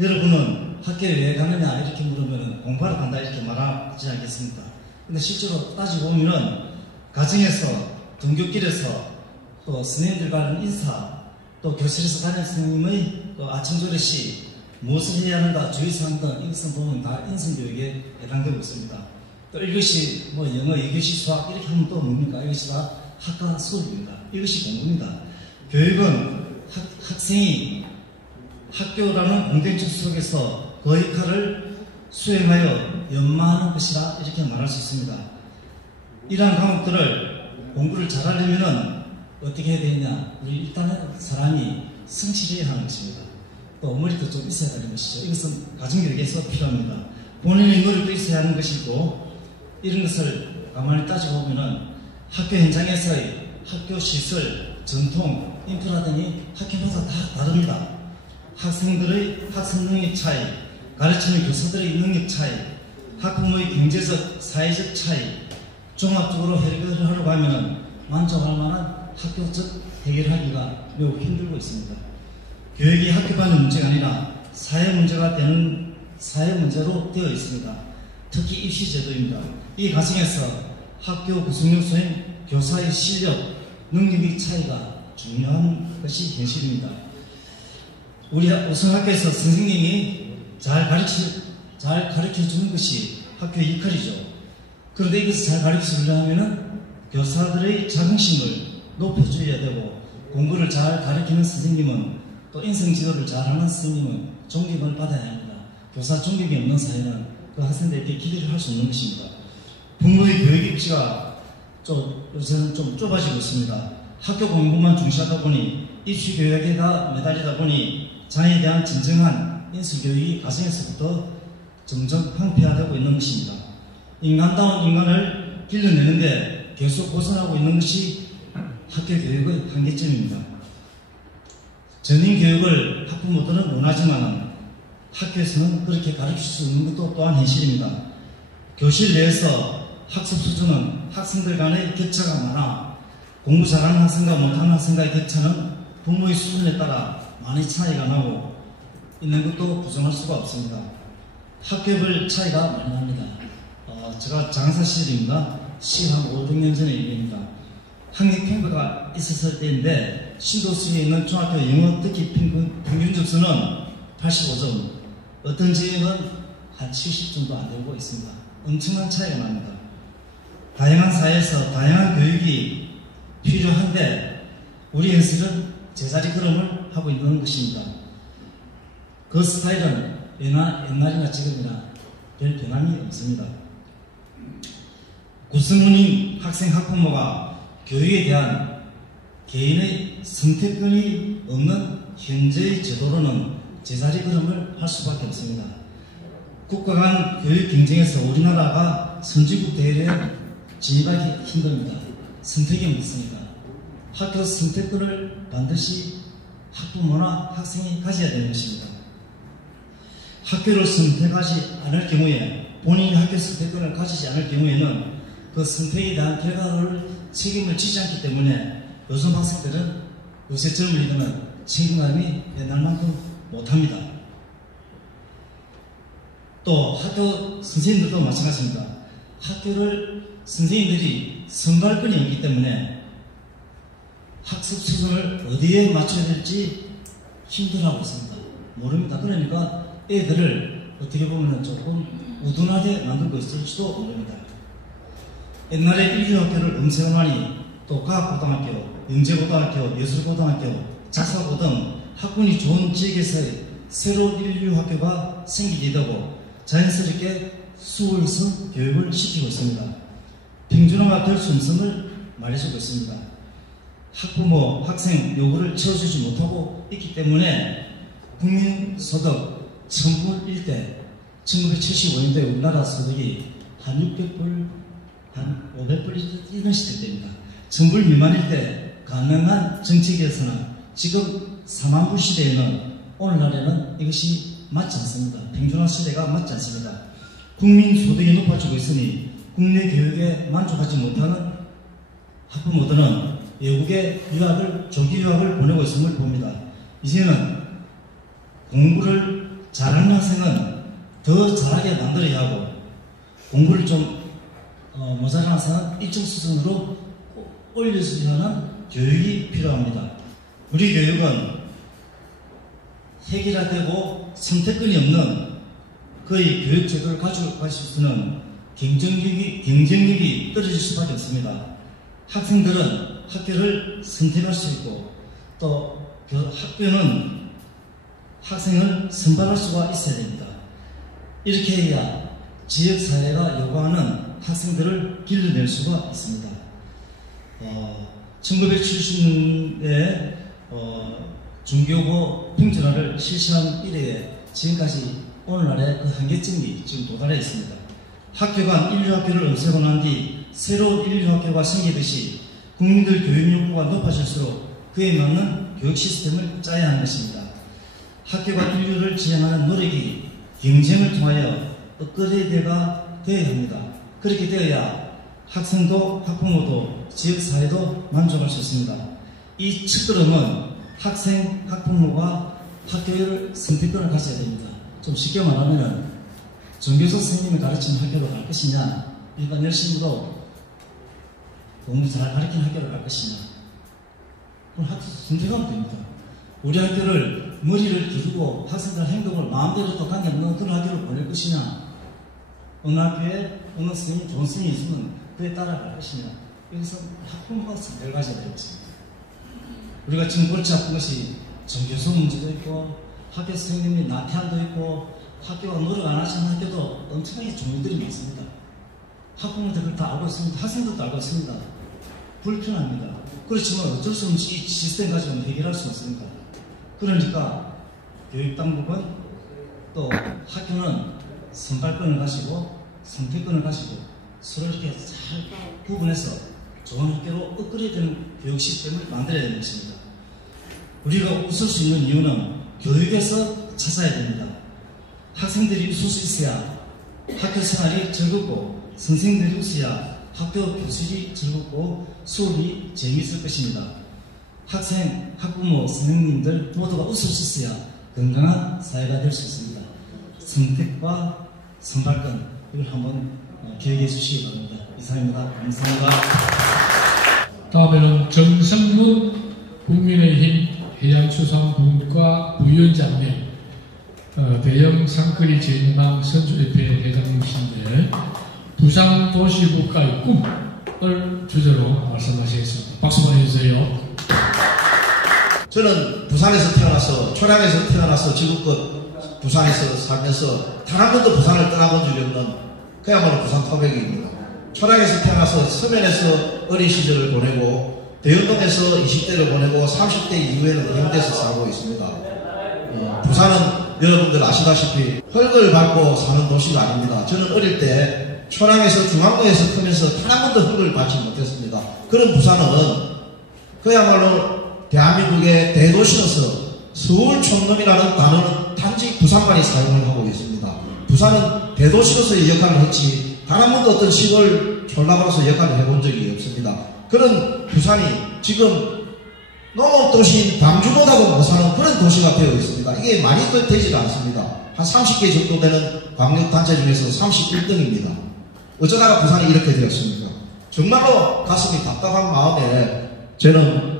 여러분은 학교에 왜 가느냐 이렇게 물으면 공부하러 간다 이렇게 말하지 않겠습니까? 근데 실제로 따지고 보면은 가정에서, 등굣길에서, 또 선생님들과는 인사, 또 교실에서 담임 선생님의 아침 조례시, 무엇을 해야 하는가, 주의사항 등 이것은 보면 다 인성교육에 해당되고 있습니다. 또 이것이 뭐 영어, 2교시 수학 이렇게 하면 또 뭡니까? 이것이 다 학과 수업입니다. 이것이 공부입니다. 교육은 학생이 학교라는 공동체 속에서 그 역할을 수행하여 연마하는 것이라 이렇게 말할 수 있습니다. 이러한 과목들을 공부를 잘하려면 어떻게 해야 되느냐? 우리 일단은 사람이 성실해야 하는 것입니다. 또 머리도 좀 있어야 하는 것이죠. 이것은 가정교육에서 필요합니다. 본인의 머리도 있어야 하는 것이고, 이런 것을 가만히 따지고 보면은 학교 현장에서의 학교 시설, 전통, 인프라 등이 학교마다 다 다릅니다. 학생들의 학습 능력 차이, 가르치는 교사들의 능력 차이, 학부모의 경제적, 사회적 차이, 종합적으로 해결을 하려고 하면 만족할 만한 학교적 해결하기가 매우 힘들고 있습니다. 교육이 학교만의 문제가 아니라 사회 문제가 되는 사회 문제로 되어 있습니다. 특히 입시 제도입니다. 이 과정에서 학교 구성 요소인 교사의 실력, 능력의 차이가 중요한 것이 현실입니다. 우리 우선 학교에서 선생님이 잘 가르쳐 주는 것이 학교의 역할이죠. 그런데 이것을 잘 가르쳐 주려면 교사들의 자긍심을 높여줘야 되고, 공부를 잘 가르치는 선생님은, 또 인성 지도를 잘하는 선생님은 존경을 받아야 합니다. 교사 존경이 없는 사회는 그 학생들에게 기대를 할 수 없는 것입니다. 부모의 교육 입지가 요새는 좀 좁아지고 있습니다. 학교 공부만 중시하다 보니, 입시 교육에다 매달리다 보니 자녀에 대한 진정한 인수교육이 가정에서부터 점점 황폐화되고 있는 것입니다. 인간다운 인간을 길러내는데 계속 고생하고 있는 것이 학교 교육의 한계점입니다. 전인 교육을 학부모들은 원하지만 학교에서는 그렇게 가르칠 수 없는 것도 또한 현실입니다. 교실 내에서 학습 수준은 학생들 간의 격차가 많아 공부 잘하는 학생과 못하는 학생과의 격차는 부모의 수준에 따라 많이 차이가 나고 있는 것도 부정할 수가 없습니다. 학교별 차이가 많이 납니다. 제가 장사 시절입니다. 한 5, 6년 전의 일입니다. 학력 평가가 있었을 때인데, 신도시에 있는 중학교 영어 듣기 평균 점수는 85점, 어떤 지역은 한 70점도 안 되고 있습니다. 엄청난 차이가 납니다. 다양한 사회에서 다양한 교육이 필요한데, 우리 현실은 제자리 걸음을 하고 있는 것입니다. 그 스타일은 옛날이나 지금이나 별 변함이 없습니다. 구성원인 학생 학부모가 교육에 대한 개인의 선택권이 없는 현재의 제도로는 제자리 걸음을 할 수밖에 없습니다. 국가 간 교육 경쟁에서 우리나라가 선진국 대회에 진입하기 힘듭니다. 선택이 없습니다. 학교 선택권을 반드시 학부모나 학생이 가져야 되는 것입니다. 학교를 선택하지 않을 경우에, 본인이 학교 선택권을 가지지 않을 경우에는 그 선택에 대한 결과를 책임을 지지 않기 때문에 요즘 학생들은, 요새 젊은이들은 책임감이 옛날만큼 못합니다. 또 학교 선생님들도 마찬가지입니다. 학교를 선생님들이 선발권이 없기 때문에 학습 수준을 어디에 맞춰야 될지 힘들어하고 있습니다. 모릅니다. 그러니까 애들을 어떻게 보면 조금 우둔하게 만들고 있을지도 모릅니다. 옛날에 인류학교를 엄청 많이, 또 과학고등학교, 영재고등학교, 예술고등학교, 작사고 등 학군이 좋은 지역에서의 새로운 인류학교가 생기게 되고 자연스럽게 수월성 교육을 시키고 있습니다. 평준화가 될 수 없음을 말해주고 있습니다. 학부모, 학생 요구를 채워주지 못하고 있기 때문에 국민소득 1000불 1대, 1975년도에 우리나라 소득이 한 600불, 한 500불 이런 시대입니다. 1000불 미만일 때 가능한 정책이었으나 지금 4만불 시대에는, 오늘날에는 이것이 맞지 않습니다. 평준화 시대가 맞지 않습니다. 국민 소득이 높아지고 있으니 국내 교육에 만족하지 못하는 학부모들은 외국에 조기 유학을 보내고 있음을 봅니다. 이제는 공부를 잘하는 학생은 더 잘하게 만들어야 하고, 공부를 좀 모자란 학생은 일정 수준으로 올려주려는 교육이 필요합니다. 우리 교육은 획일화되고 선택권이 없는 그의 교육 제도를 가지고 갈 수 있는 경쟁력이 떨어질 수밖에 없습니다. 학생들은 학교를 선택할 수 있고, 또 학교는 학생을 선발할 수가 있어야 됩니다. 이렇게 해야 지역사회가 요구하는 학생들을 길러낼 수가 있습니다. 1970년에 중교고 평준화를 실시한 이래에 지금까지 오늘날의 그 한계점이 지금 도달해 있습니다. 학교 간 인류학교를 없애고 난 뒤 새로운 인류학교가 생기듯이 국민들 교육 요구가 높아질수록 그에 맞는 교육 시스템을 짜야 하는 것입니다. 학교가 인류를 지향하는 노력이 경쟁을 통하여 업그레이드가 되어야 합니다. 그렇게 되어야 학생도 학부모도 지역사회도 만족할 수 있습니다. 이 첫걸음은 학생, 학부모가 학교를 선택권을 가져야 됩니다. 좀 쉽게 말하면 정교수 선생님이 가르치는 학교로 갈 것이냐, 일반 열심으로 공부 잘 가르치는 학교로 갈 것이냐, 그럼 학교 선택하면 됩니다. 우리 학교를 머리를 기르고 학생들 행동을 마음대로 또 관계없는 그런 학교를 보낼 것이냐, 어느 학교에 어느 선생님, 좋은 선생님이 있으면 그에 따라갈 것이냐, 여기서 학부모가 선택을 가져야 되겠습니다. 우리가 지금 골치 아픈 것이 정교수 문제도 있고 학교 선생님이 나태함도 있고 학교가 노력 안 하시는 학교도 엄청나게 종류들이 많습니다. 학부모들 그걸 다 알고 있습니다. 학생들도 알고 있습니다. 불편합니다. 그렇지만 어쩔 수 없이 이 시스템 가지고는 해결할 수 없습니다. 그러니까 교육당국은 또 학교는 선발권을 가지고 선택권을 가지고 서로 이렇게 잘 구분해서 좋은 학교로 업그레이드되는 교육 시스템을 만들어야 되는 것입니다. 우리가 웃을 수 있는 이유는 교육에서 찾아야 됩니다. 학생들이 웃을 수 있어야 학교 생활이 즐겁고 선생님들이 웃어야 학교 교실이 즐겁고 수업이 재미있을 것입니다. 학생, 학부모, 선생님들 모두가 웃을 수 있어야 건강한 사회가 될 수 있습니다. 선택과 선발권, 이걸 한번 기억해 주시기 바랍니다. 이상입니다. 감사합니다. 다음에는 정성문 국민의힘 해양수산분과 부위원장님, 대형 상거리 제인망 선수협회 회장님이신데 부산도시국가의 꿈을 주제로 말씀하시겠습니다. 박수 보내주세요. 저는 부산에서 태어나서 초량에서 태어나서 지금껏 부산에서 살면서 단 한 번도 부산을 떠나본 적이 없는 그야말로 부산 토백입니다. 초량에서 태어나서 서면에서 어린 시절을 보내고 대연동에서 20대를 보내고 30대 이후에는 해운대에서 살고 있습니다. 부산은 여러분들 아시다시피 흙을 밟고 사는 도시가 아닙니다. 저는 어릴 때 초량에서 중앙로에서 크면서 단 한 번도 흙을 밟지 못했습니다. 그런 부산은 그야말로 대한민국의 대도시로서 서울 촌놈이라는 단어는 단지 부산만이 사용을 하고 있습니다. 부산은 대도시로서의 역할을 했지 단 한 번도 어떤 시골 촌락으로서 역할을 해본 적이 없습니다. 그런 부산이 지금 농업도시인 광주보다도 못사는 그런 도시가 되어 있습니다. 이게 많이 되지 않습니다. 한 30개 정도 되는 광역단체 중에서 31등입니다. 어쩌다가 부산이 이렇게 되었습니까? 정말로 가슴이 답답한 마음에 저는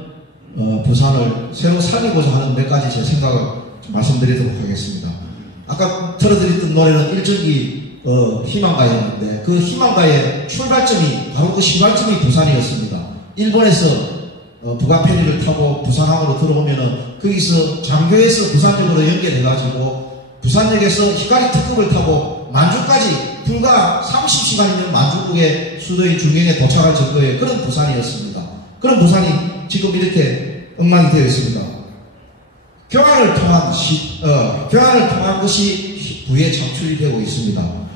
부산을 새로 살리고자 하는 몇 가지 제 생각을 말씀드리도록 하겠습니다. 아까 틀어드렸던 노래는 1절기 희망가였는데 그 희망가의 출발점이 바로 그 시발점이 부산이었습니다. 일본에서 북한 페리를 타고 부산항으로 들어오면은 거기서 장교에서 부산역으로 연결해가지고 부산역에서 히카리 특급을 타고 만주까지 불과 30시간이면 만주국의 수도인 중경에 도착할 정도의 그런 부산이었습니다. 그런 부산이 지금 이렇게 엉망이 되어 있습니다. 교환을 통한 것이 부에 창출이 되고 있습니다.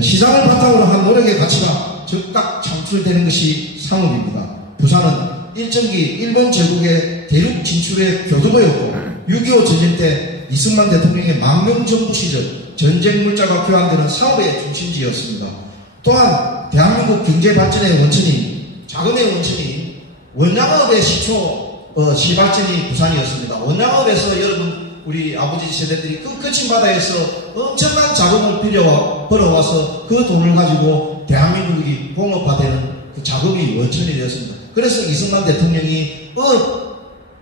시장을 바탕으로 한 노력의 가치가 즉각 창출되는 것이 상업입니다. 부산은 일정기 일본 제국의 대륙 진출의 교두보였고 6.25 전쟁 때 이승만 대통령의 망명정부 시절 전쟁 물자가 교환되는 사업의 중심지였습니다. 또한 대한민국 경제 발전의 원천이 자금의 원천이 원양업의 시발점이 부산이었습니다. 원양업에서 여러분 우리 아버지 세대들이 그 거친 바다에서 엄청난 자금을 벌어와서 그 돈을 가지고 대한민국이 공업화되는 그 자금이 원천이 되었습니다. 그래서 이승만 대통령이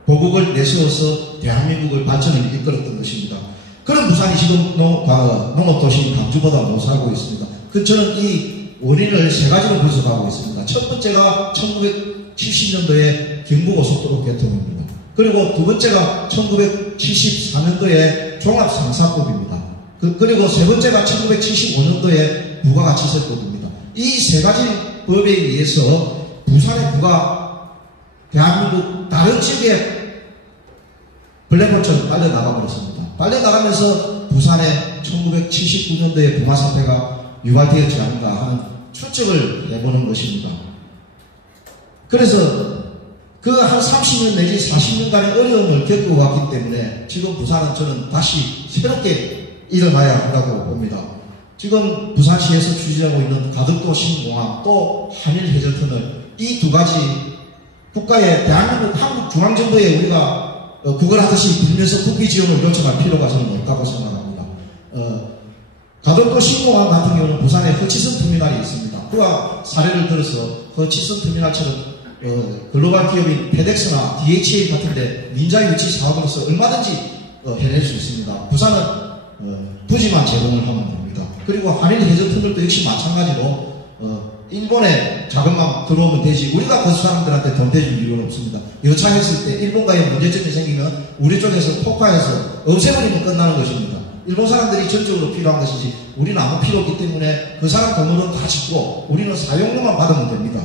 보국을 내세워서 대한민국을 발전을 이끌었던 것입니다. 그런 부산이 지금 농업도시인 광주보다 못 살고 있습니다. 저는 이 원인을 세 가지로 분석하고 있습니다. 첫 번째가 1970년도에 경부고속도로 개통입니다. 그리고 두 번째가 1974년도에 종합상사법입니다. 그리고 세 번째가 1975년도에 부가가치세법입니다. 이 세 가지 법에 의해서 부산의 부가 대한민국 다른 지역에 블랙홀처럼 빨려나가 버렸습니다. 빨려나가면서 부산에 1979년도에 부마사태가 유발되었지 않은가 하는 추측을 해보는 것입니다. 그래서 그 한 30년 내지 40년간의 어려움을 겪어왔기 때문에 지금 부산은 저는 다시 새롭게 일어나야 한다고 봅니다. 지금 부산시에서 추진하고 있는 가덕도 신공항 또 한일해저터널 이 두 가지 국가의 대한민국 한국 중앙정부에 우리가 구걸하듯이 빌면서 국비 지원을 요청할 필요가 저는 없다고 생각합니다. 가덕도 신공항 같은 경우는 부산에 허치선 터미널이 있습니다. 그와 사례를 들어서 허치선 터미널처럼 글로벌 기업인 페덱스나 DHA 같은데 민자 유치 사업으로서 얼마든지 해낼 수 있습니다. 부산은 부지만 제공을 하면 됩니다. 그리고 한일 해저터널도 역시 마찬가지로 일본에 자금만 들어오면 되지 우리가 그 사람들한테 돈 대줄 이유는 없습니다. 여차했을 때 일본과의 문제점이 생기면 우리 쪽에서 폭파해서 없애버리면 끝나는 것입니다. 일본 사람들이 전적으로 필요한 것이지 우리는 아무 필요 없기 때문에 그 사람 돈으로 다 짓고 우리는 사용료만 받으면 됩니다.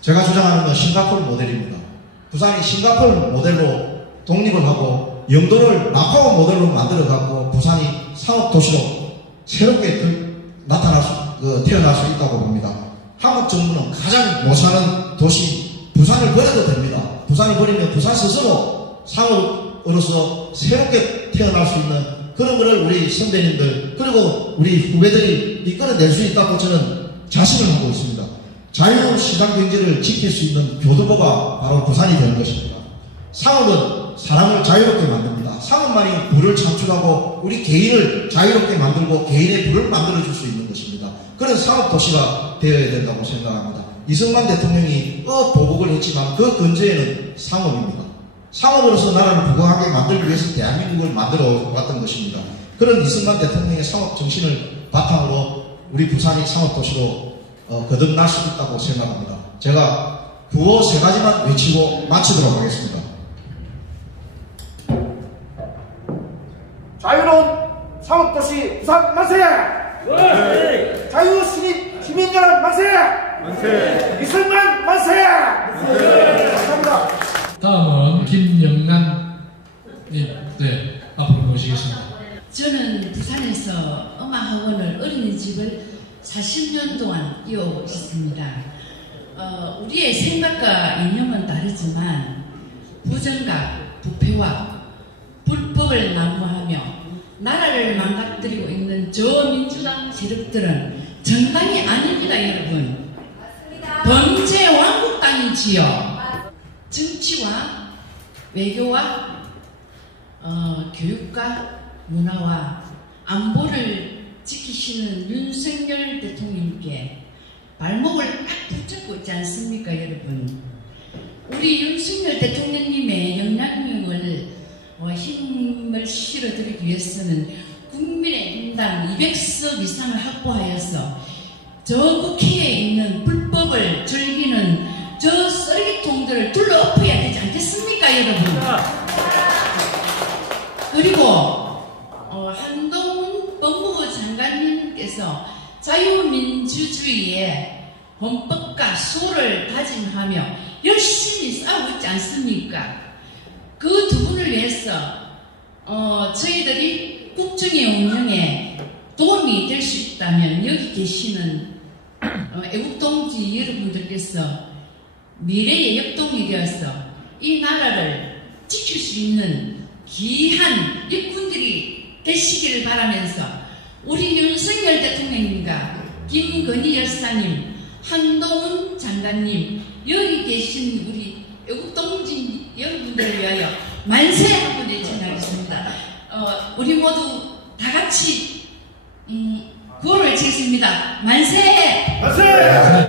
제가 주장하는 건 싱가포르 모델입니다. 부산이 싱가포르 모델로 독립을 하고 영도를 마카오 모델로 만들어갖고 부산이 상업도시로 새롭게 태어날 수 있다고 봅니다. 한국 정부는 가장 못 사는 도시 부산을 버려도 됩니다. 부산을 버리면 부산 스스로 상업으로서 새롭게 태어날 수 있는 그런 것을 우리 선배님들 그리고 우리 후배들이 이끌어낼 수 있다고 저는 자신을 하고 있습니다. 자유시장 경제를 지킬 수 있는 교두보가 바로 부산이 되는 것입니다. 상업은 사람을 자유롭게 만듭니다. 상업만이 부를 창출하고 우리 개인을 자유롭게 만들고 개인의 부를 만들어줄 수 있는 것입니다. 그런 상업도시가 되어야 된다고 생각합니다. 이승만 대통령이 보복을 했지만 그 근저에는 상업입니다. 상업으로서 나라를 부강하게 만들기 위해서 대한민국을 만들어 왔던 것입니다. 그런 이승만 대통령의 상업 정신을 바탕으로 우리 부산이 상업도시로 거듭날 수 있다고 생각합니다. 제가 구호 세 가지만 외치고 마치도록 하겠습니다. 자유로운 상업도시 부산 만세! 네. 자유시민여러분 만세! 만세! 이승만 만세! 만세! 감사합니다. 다음은 김영란님, 네, 앞으로 모시겠습니다. 저는 부산에서 음악학원을 어린이집을 40년 동안 이어오고 있습니다. 우리의 생각과 이념은 다르지만 부정각, 부패와 불법을 난무하며 나라를 망가뜨리고 있는 저민주당 세력들은 정당이 아닙니다, 여러분. 범죄 왕국당이지요. 정치와 외교와 교육과 문화와 안보를 지키시는 윤석열 대통령께 발목을 딱 붙잡고 있지 않습니까, 여러분? 우리 윤석열 대통령님의 영향력을 힘을 실어드리기 위해서는 국민의힘당 200석 이상을 확보하여서 저 국회에 있는 불법을 즐기는 저 쓰레기통들을 둘러 엎어야 되지 않겠습니까, 여러분? 그리고 한동훈 법무부 장관님께서 자유민주주의의 헌법과 수호를 다짐하며 열심히 싸우고 있지 않습니까? 그 두 분을 위해서 저희들이 국정의 운영에 도움이 될 수 있다면 여기 계시는 애국동지 여러분들께서 미래의 역동이 되어서 이 나라를 지킬 수 있는 귀한 일꾼들이 되시기를 바라면서 우리 윤석열 대통령님과 김건희 여사님, 한동훈 장관님, 여기 계신 우리 애국동지 여러분들을 위하여 만세 하고 내전하겠습니다. 우리 모두 다 같이 구호를 외치겠습니다. 만세! 만세!